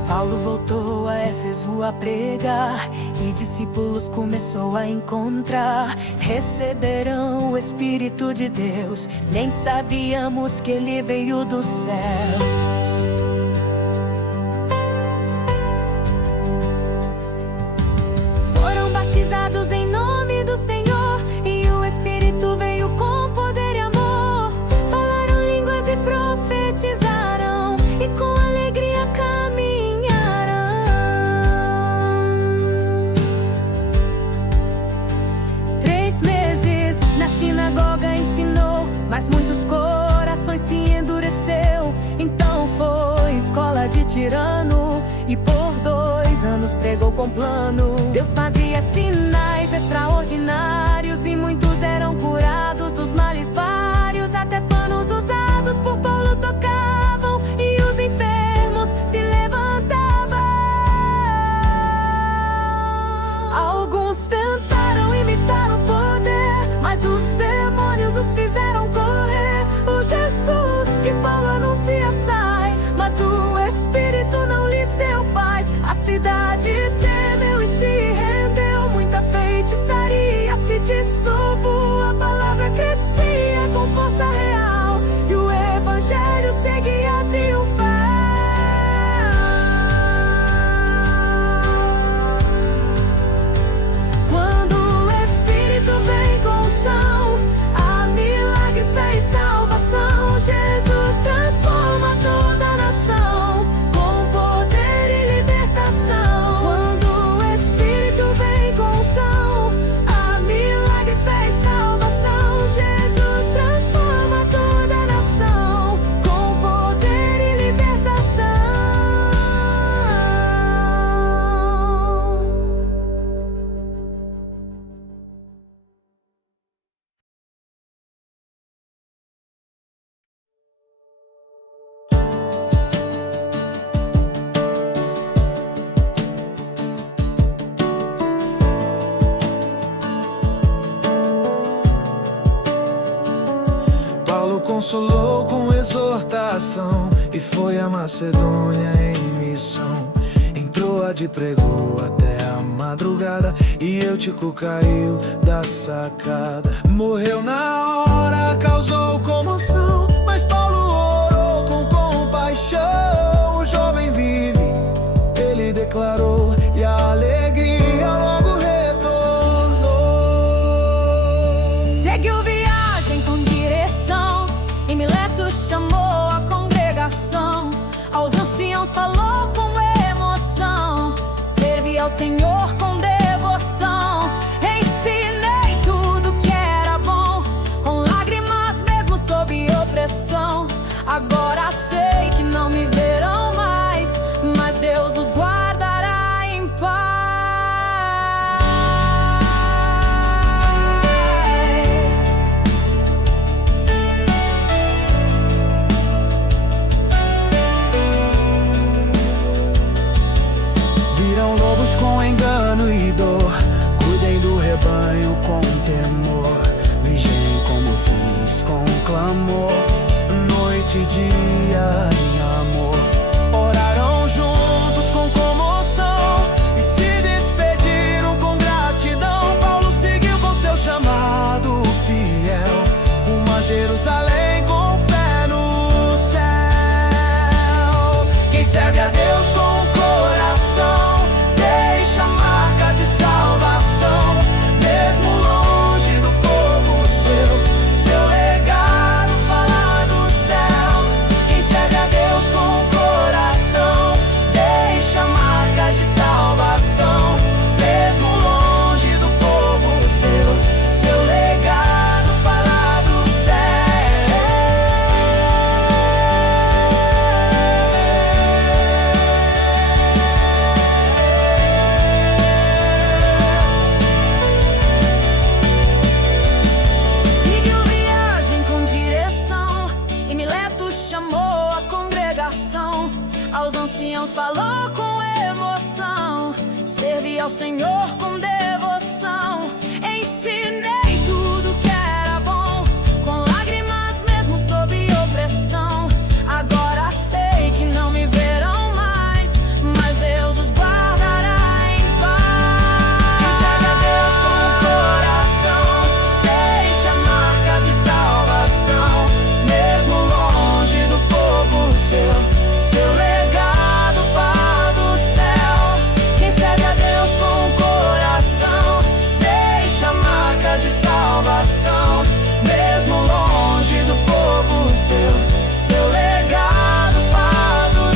Paulo voltou a Éfeso a pregar e discípulos começou a encontrar. Receberão o Espírito de Deus, nem sabíamos que ele veio dos céus. Foram batizados em nome do Senhor e o Espírito veio com poder e amor. Falaram línguas e profetizaram e com alegria caminharam. 3 meses na sinagoga ensinou, mas muitos corações se endureceu. Então foi escola de tirano e por 2 anos pregou com plano. Deus fazia sinais extraordinários e muitos eram curados dos males vários. Até panos usados por Paulo tocavam e os enfermos se levantavam. Alguns tentaram imitar o poder, mas os demônios os fizeram correr. O Jesus que Paulo anuncia sai, mas o Espírito não lhes deu paz. A cidade temeu e se rendeu, muita feitiçaria se dissolveu. A palavra crescia com força real e o evangelho seguia triunfar. Quando o Espírito vem com unção, há milagres, fé e salvação. Jesus transforma toda a nação com poder e libertação. Quando o Espírito vem com unção, há milagres, fé e salvação. Jesus transforma toda a nação com poder e libertação. Paulo consolou com exortação e foi a Macedônia em missão. Entrou a de pregou até a madrugada e Eutico caiu da sacada. Morreu na hora, causou comoção, mas Paulo orou com compaixão. O jovem vive, ele declarou, e a alegria logo retornou. Seguiu viagem com direção, em Mileto chamou a congregação. Aos anciãos falou com emoção, servia ao Senhor com devoção. Ensinei tudo que era bom, com lágrimas mesmo sob opressão. Agora sei que não me verão mais, mas Deus os guardará em paz. Viram lobos com engano noite e dia em amor. Oraram juntos com comoção e se despediram com gratidão. Paulo seguiu com seu chamado fiel rumo a Jerusalém com fé no céu. Quem serve a Deus com o coração deixa marcas de salvação, mesmo longe do povo seu legado fala do céu. Quem serve a Deus com o coração deixa marcas de salvação, mesmo longe do povo seu legado fala do céu. Seguiu viagem com direção e Mileto chamou a congregação. Aos anciãos falou com emoção, servi ao Senhor com devoção. Ensinei tudo que era bom, com lágrimas mesmo sob opressão. Agora sei que não me verão mais, mas Deus os guardará em paz. Quem serve a Deus com o coração deixa marcas de salvação, mesmo longe do povo seu legado fala do céu. Quem serve a Deus com o coração deixa marcas de salvação, mesmo longe do povo seu legado fala do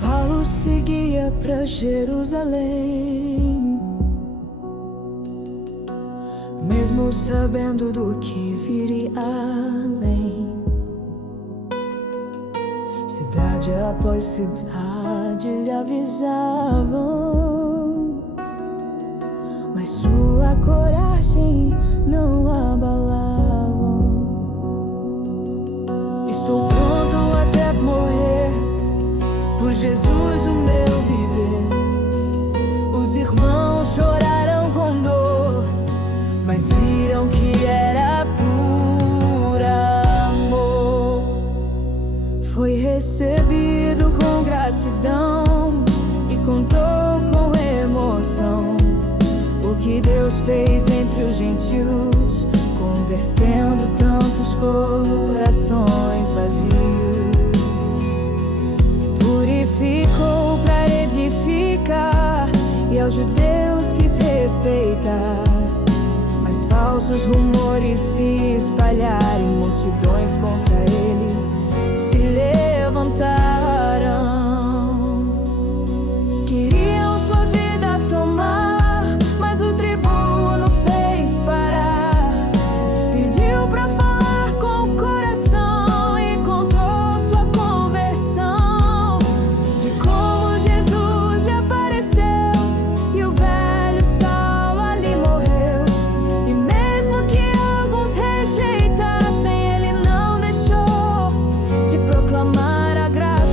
Paulo seguia pra Jerusalém, mesmo sabendo do que viria além. Cidade após cidade lhe avisavam, mas sua coragem não abalavam. Estou pronto até morrer por Jesus o meu viver. Os irmãos choraram com dor, mas viram que era por amor. Foi recebido com gratidão e contou com emoção o que Deus fez entre os gentios, convertendo tantos corações vazios. Purificou pra edificar e aos judeus quis respeitar. Mas falsos rumores se espalharam, multidões contra ele se levantaram. Queriam sua vida tomar, mas o tribuno fez parar. Pediu pra falar com o coração e contou sua conversão, de como Jesus lhe apareceu e o velho Saulo ali morreu. E mesmo que alguns rejeitassem, ele não deixou de proclamar a graça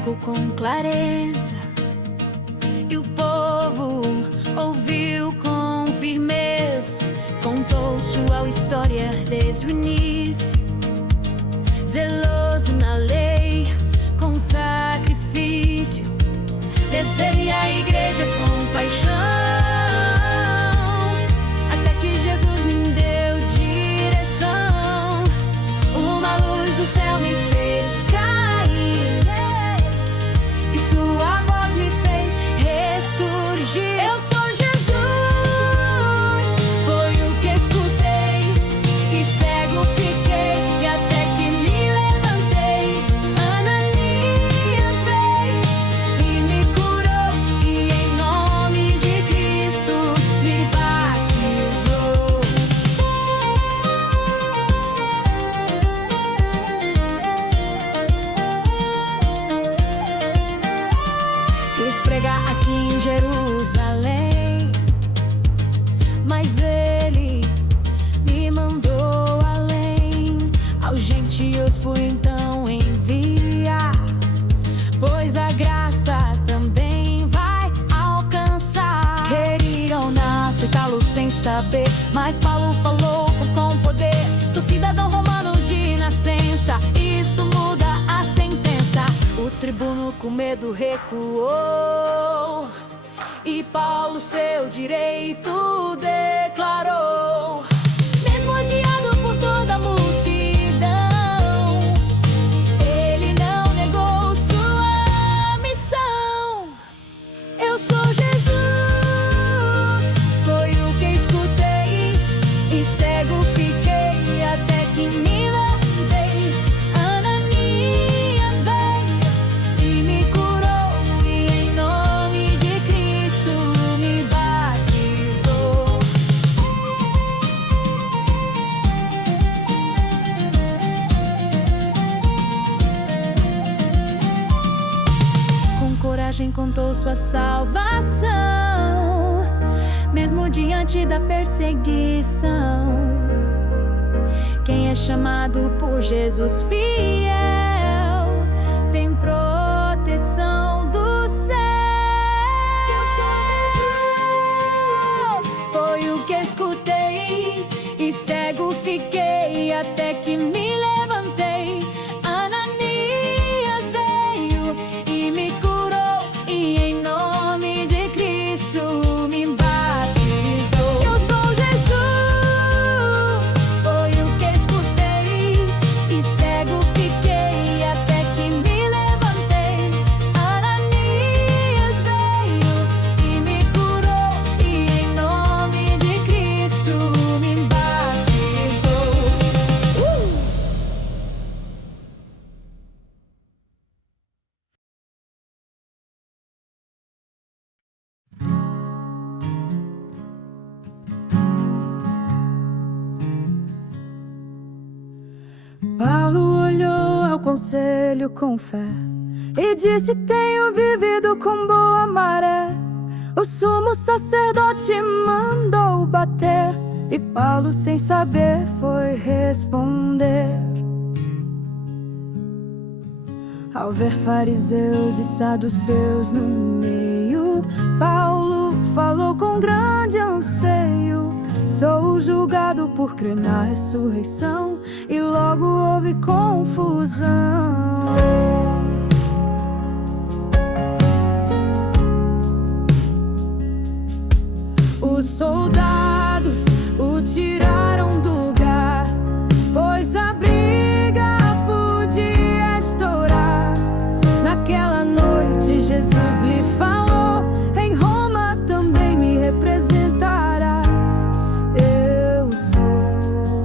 seco com clareza, e o povo ouviu com firmeza. Contou sua história desde o início, zeloso na lei, com sacrifício. Persegue a igreja com paixão, até que Jesus me deu direção. Uma luz do céu me fez cair, e sua voz me fez ressurgir. Eu sou Jesus, foi o que escutei, e cego fiquei, e até que me levantei. Ananias veio e me curou, e em nome de Cristo me batizou. Quis pregar aqui em Jerusalém, mas ele me mandou além. Aos gentios fui então enviar, pois a graça também vai alcançar. Queriam aceitá-lo sem saber, mas Paulo falou com poder. Sou cidadão romano de nascença, isso muda a sentença. O tribuno com medo recuou, e Paulo seu direito declarou. Mesmo odiado por toda a multidão, ele não negou sua missão. Eu sou Jesus, foi o que escutei, e cego fiquei, até que me levantei. Ananias veio e me curou, e em nome de Cristo me batizou. Com coragem contou sua salvação, mesmo diante da perseguição. Quem é chamado por Jesus fiel tem proteção do céu. Eu sou Jesus, foi o que escutei, e cego fiquei, até que me levantei. Ananias veio e me curou, e em nome de Cristo me batizou. Eu sou Jesus, foi o que escutei, e cego fiquei, até que me levantei. Ananias veio e me curou, e em nome de Cristo me batizou. Paulo olhou ao conselho com fé e disse: tenho vivido com boa maré. O sumo sacerdote mandou bater, e Paulo, sem saber, foi responder. Ao ver fariseus e saduceus no meio, Paulo falou com grande anseio: sou julgado por crer na ressurreição. E logo houve confusão. Os soldados o tiraram do lugar, pois a briga podia estourar. Naquela noite Jesus lhe falou: em Roma também me representarás. Eu sou.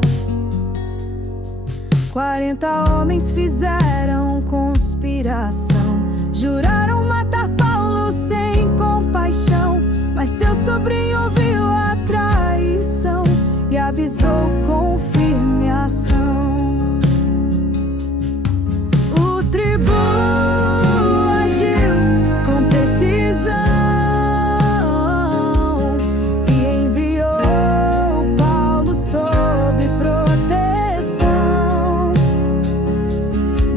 40 homens fizeram conspiração, juraram matar Paulo sem compaixão. Mas seu sobrinho ouviu a traição e avisou com firme ação. O tribuno agiu com precisão e enviou Paulo sob proteção.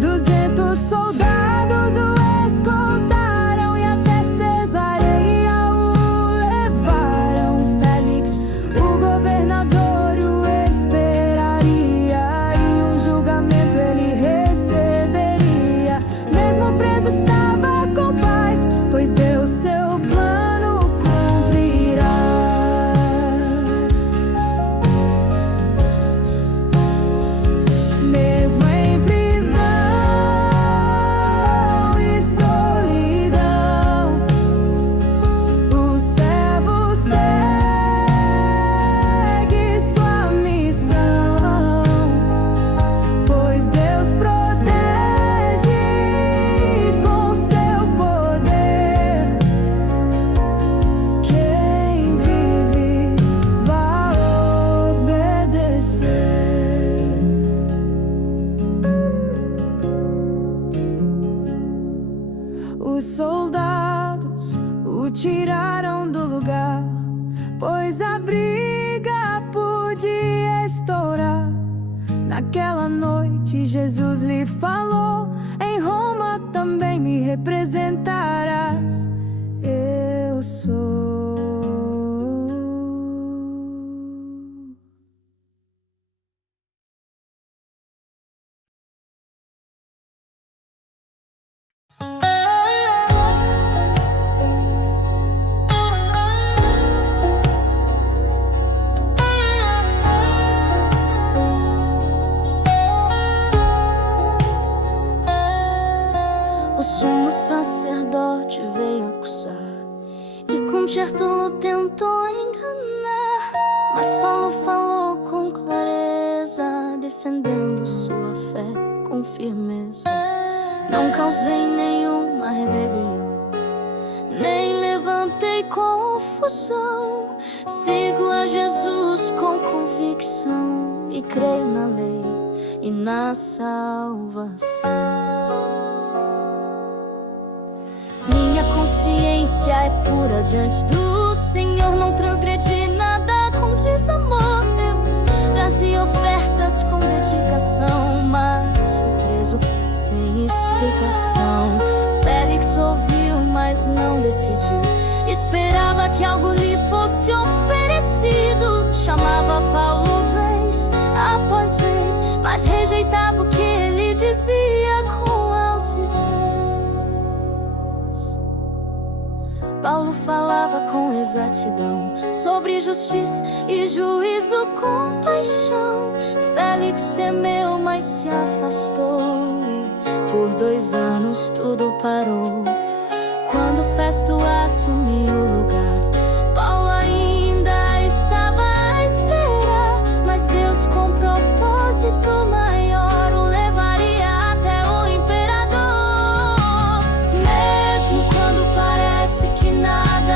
200 soldados o pois a briga podia estourar. Naquela noite Jesus lhe falou: em Roma também me representarás. Eu sou. O sumo sacerdote veio acusar e com Tértulo tentou enganar, mas Paulo falou com clareza, defendendo sua fé com firmeza. Não causei nenhuma rebelião, nem levantei confusão. Sigo a Jesus com convicção e creio na lei e na salvação. Minha consciência é pura diante do Senhor. Não transgredi nada com desamor. Eu trazia ofertas com dedicação, mas fui preso sem explicação. Félix ouviu, mas não decidiu. Esperava que algo lhe fosse oferecido. Chamava Paulo vez após vez, mas rejeitava o que ele dizia com altivez. Paulo falava com exatidão sobre justiça e juízo com paixão. Félix temeu, mas se afastou, e por 2 anos tudo parou. Quando Festo assumiu o lugar, Paulo ainda estava à espera, mas Deus, com propósito maior, o levaria até o imperador. Mesmo quando parece que nada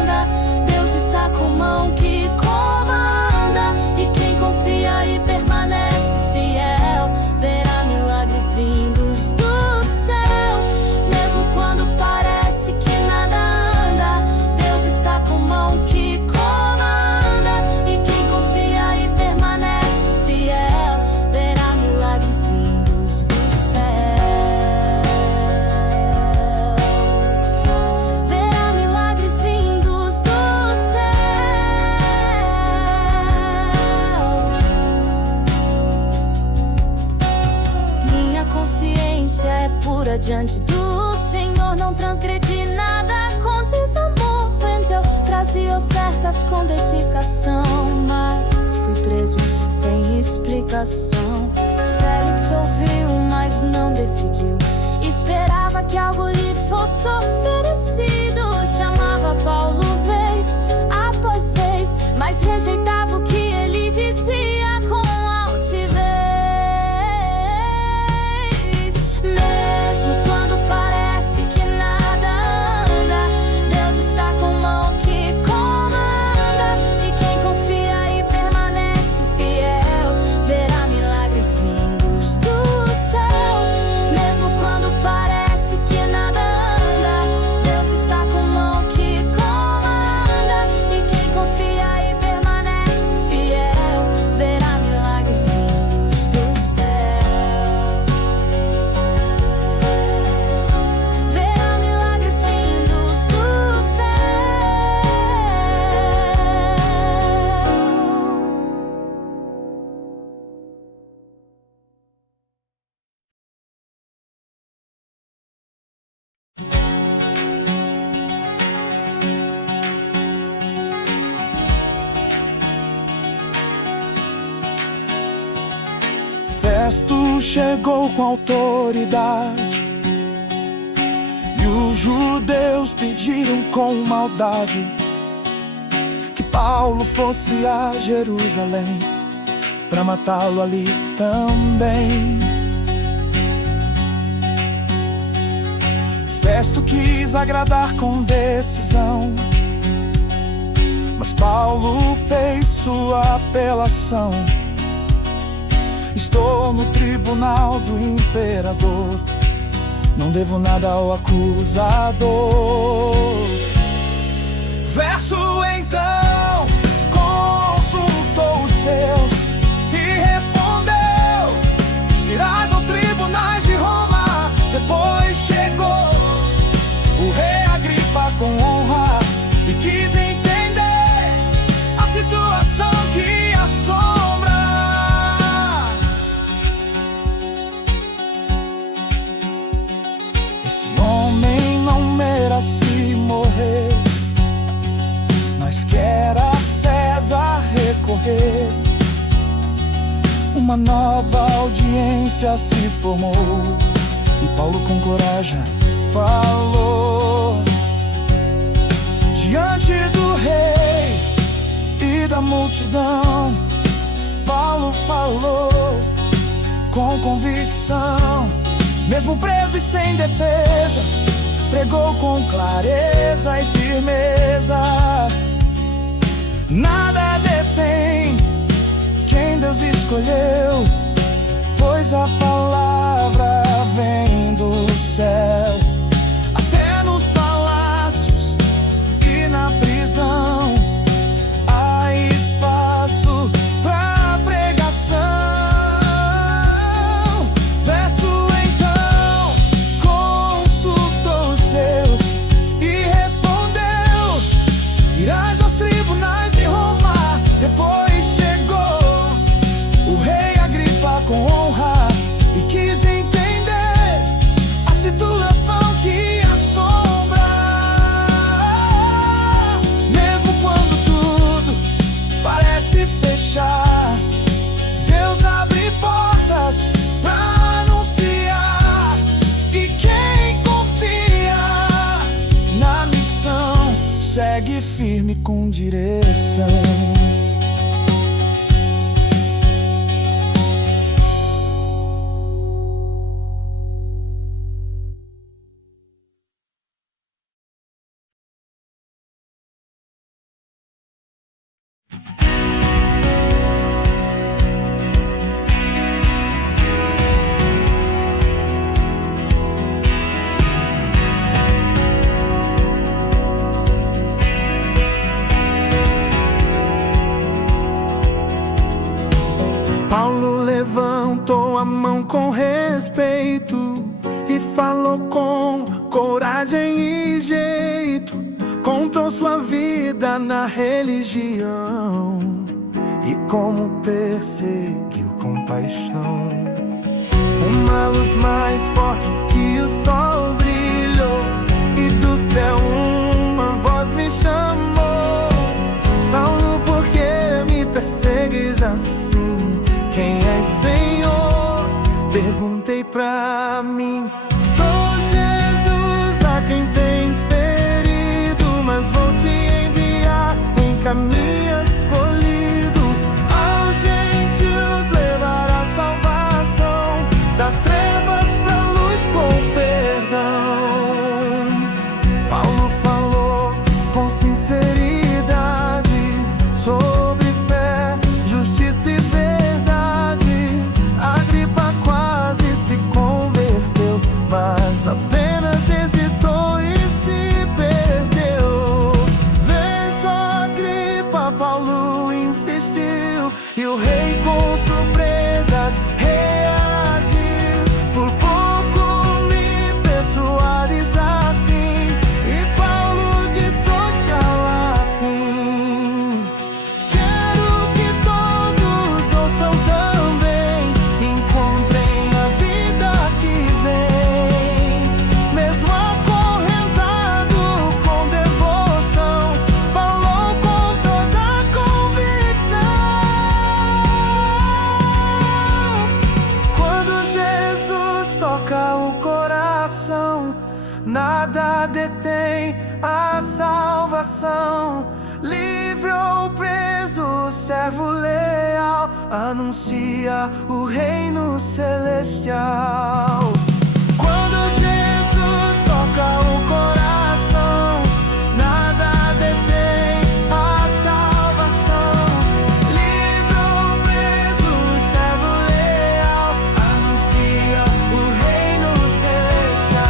anda, Deus está com mão que comanda, e quem confia e permanece fiel verá milagres vindos do céu. Mesmo quando parece que nada anda, Deus está com mão que comanda, e quem confia e permanece fiel verá milagres vindos do céu. Verá milagres vindos do céu. Minha consciência é pura diante do Senhor. Não transgredi nada com desamor. Eu trazia ofertas com dedicação, mas fui preso sem explicação. Félix ouviu, mas não decidiu. Esperava que algo lhe fosse oferecido. Chamava Paulo vez após vez, mas rejeitava o que ele dizia com altivez. Mesmo quando parece que nada anda, Deus está com mão que comanda, e quem confia e permanece fiel verá milagres vindos do céu. Mesmo quando parece que nada anda, Deus está com mão que comanda, e quem confia e permanece fiel verá milagres vindos do céu. Verá milagres vindos do céu. Festo chegou com autoridade, e os judeus pediram com maldade que Paulo fosse a Jerusalém para matá-lo ali também. Festo quis agradar com decisão, mas Paulo fez sua apelação. Estou no tribunal do imperador, não devo nada ao acusador. Verso então Uma nova audiência se formou e Paulo com coragem falou diante do rei e da multidão. Paulo falou com convicção, mesmo preso e sem defesa, pregou com clareza e firmeza. Nada detém quem Deus escolheu, pois a palavra vem do céu. Até nos palácios e na prisão há espaço pra pregação. Verso então consultou os seus e respondeu: irás aos tribunais em Roma. Depois chegou o rei Agripa com honra e quis entender a situação que assombra. Mesmo quando tudo parece fechar, Deus abre portas pra anunciar. E quem confia na missão segue firme com direção. Paulo levantou a mão com respeito e falou com coragem e jeito. Contou sua vida na religião e como perseguiu com paixão. Uma luz mais forte que o sol brilhou e do céu uma voz me chamou: Saulo, por que me persegues assim? Quem és, Senhor? Perguntei pra mim. Sou Jesus a quem tens ferido, mas vou te enviar em caminho escolhido. Aos gentios levar a salvação, das trevas pra luz com perdão. Paulo falou com sinceridade sobre fé, justiça e verdade. Agripa quase se converteu, mas apenas hesitou e se perdeu. Vem só, Agripa, Paulo insistiu, e o rei com surpresas reagiu. Por pouco me persuades assim, e Paulo disse: oxalá assim. Quero que todos ouçam também, encontrem a vida que vem. Mesmo acorrentado com devoção, falou com toda convicção. Quando Jesus toca o coração, nada detém a salvação. Livre ou preso, servo leal, anuncia o reino celestial. Quando Jesus toca o coração, nada detém a salvação. Livre ou preso, servo leal, anuncia o reino celestial.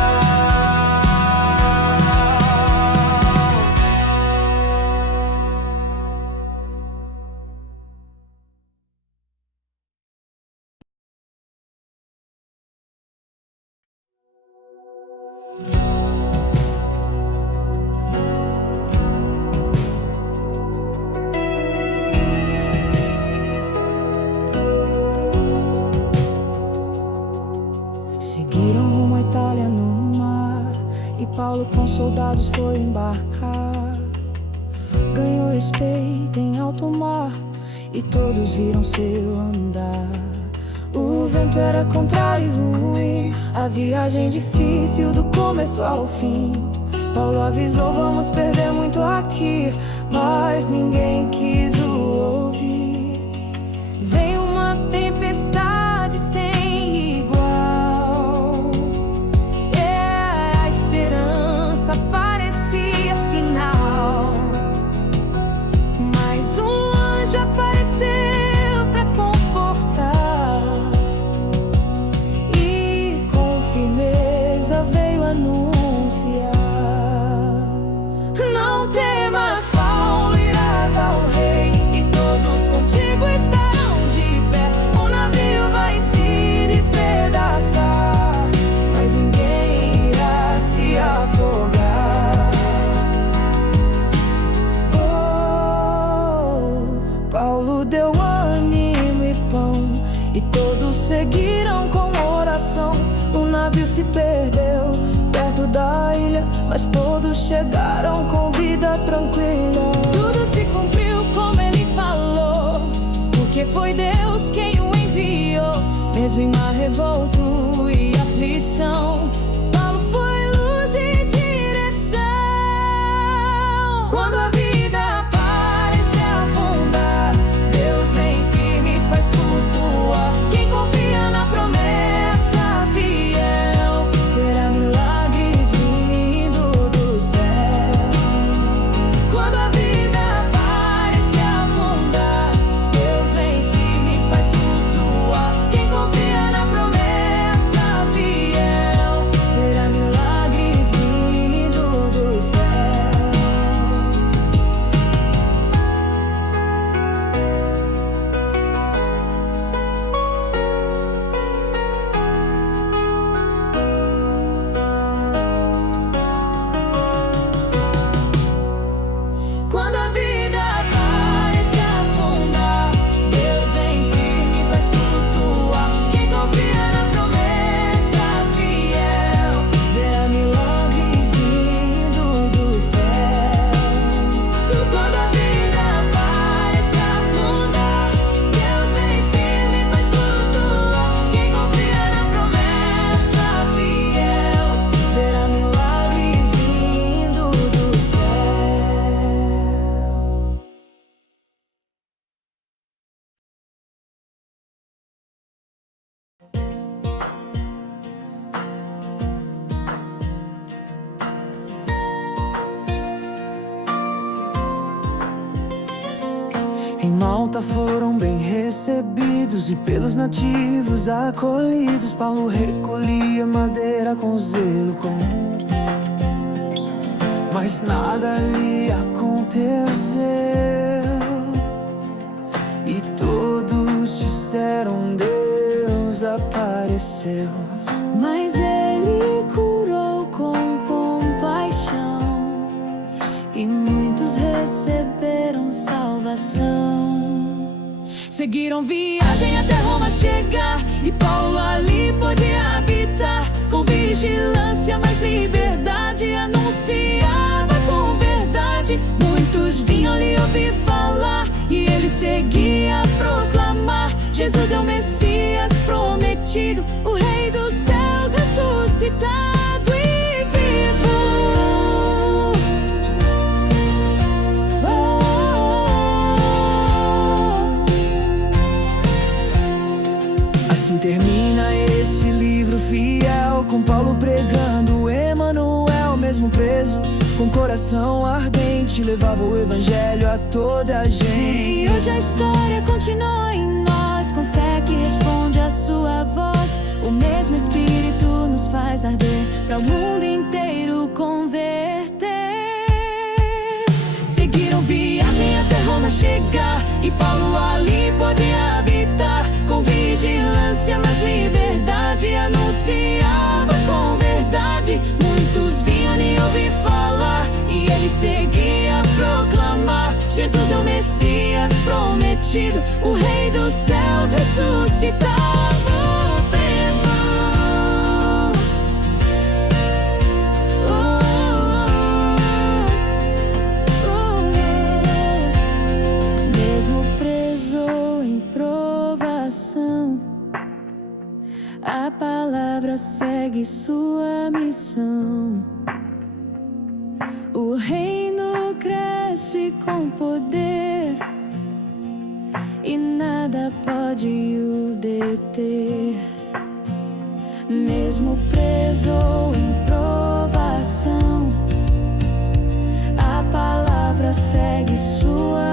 Seguiram rumo à Itália no mar, e Paulo com soldados foi embarcar. Ganhou respeito em alto mar, e todos viram seu andar. O vento era contrário e ruim, a viagem difícil do começo ao fim. Paulo avisou, vamos perder muito aqui, mas ninguém quis o ouvir. Veio uma tempestade sem igual, a esperança parecia final, mas um anjo apareceu pra confortar e com firmeza veio anunciar: não temas, Paulo, irás ao rei, e todos contigo estarão de pé. O navio vai se despedaçar, mas ninguém irá se afogar. Oh, Paulo deu ânimo e pão, e todos seguiram com oração. O navio se perdeu perto da ilha, mas todos chegaram com vida tranquila. Tudo se cumpriu como ele falou, porque foi Deus quem o enviou. Mesmo em mar revolto e aflição, Paulo foi luz e direção. Quando a vida parece afundar, Deus vem firme e faz flutuar. Quem confia na promessa fiel terá milagres vindo do céu. Quando a vida parece afundar, Deus vem firme e faz flutuar. Quem confia na promessa fiel terá milagres vindo do céu. Quando a vida parece afundar, Deus vem firme e faz flutuar. Quem confia na promessa fiel verá milagres vindo do céu. Quando a vida parece afundar, Deus vem firme e faz flutuar. Quem confia na promessa fiel verá milagres vindo do céu. Em Malta foram bem recebidos e pelos nativos acolhidos. Paulo recolhia madeira com zelo mas nada lhe aconteceu. E todos disseram: Deus apareceu. Mas ele curou com compaixão, e muitos receberam salvação. Seguiram viagem até Roma chegar, e Paulo ali podia habitar. Com vigilância, mas liberdade, anunciava com verdade. Muitos vinham lhe ouvir falar, e ele seguia a proclamar: Jesus é o Messias prometido, o Rei dos céus ressuscitado e vivo. Assim termina esse livro fiel, com Paulo pregando Emanuel, mesmo preso, com coração ardente, levava o evangelho a toda a gente. E hoje a história continua em nós, com fé que responde à sua voz. O mesmo Espírito nos faz arder, para o mundo inteiro converter. Seguiram viagem até Roma chegar, e Paulo ali podia habitar. Com vigilância, mas liberdade, anunciava com verdade. Muitos vinham lhe ouvir falar, e ele seguia a proclamar: Jesus é o Messias prometido, o Rei dos céus ressuscitado. segue sua missão. O reino cresce com poder e nada pode o deter. Mesmo preso ou em provação, a palavra segue sua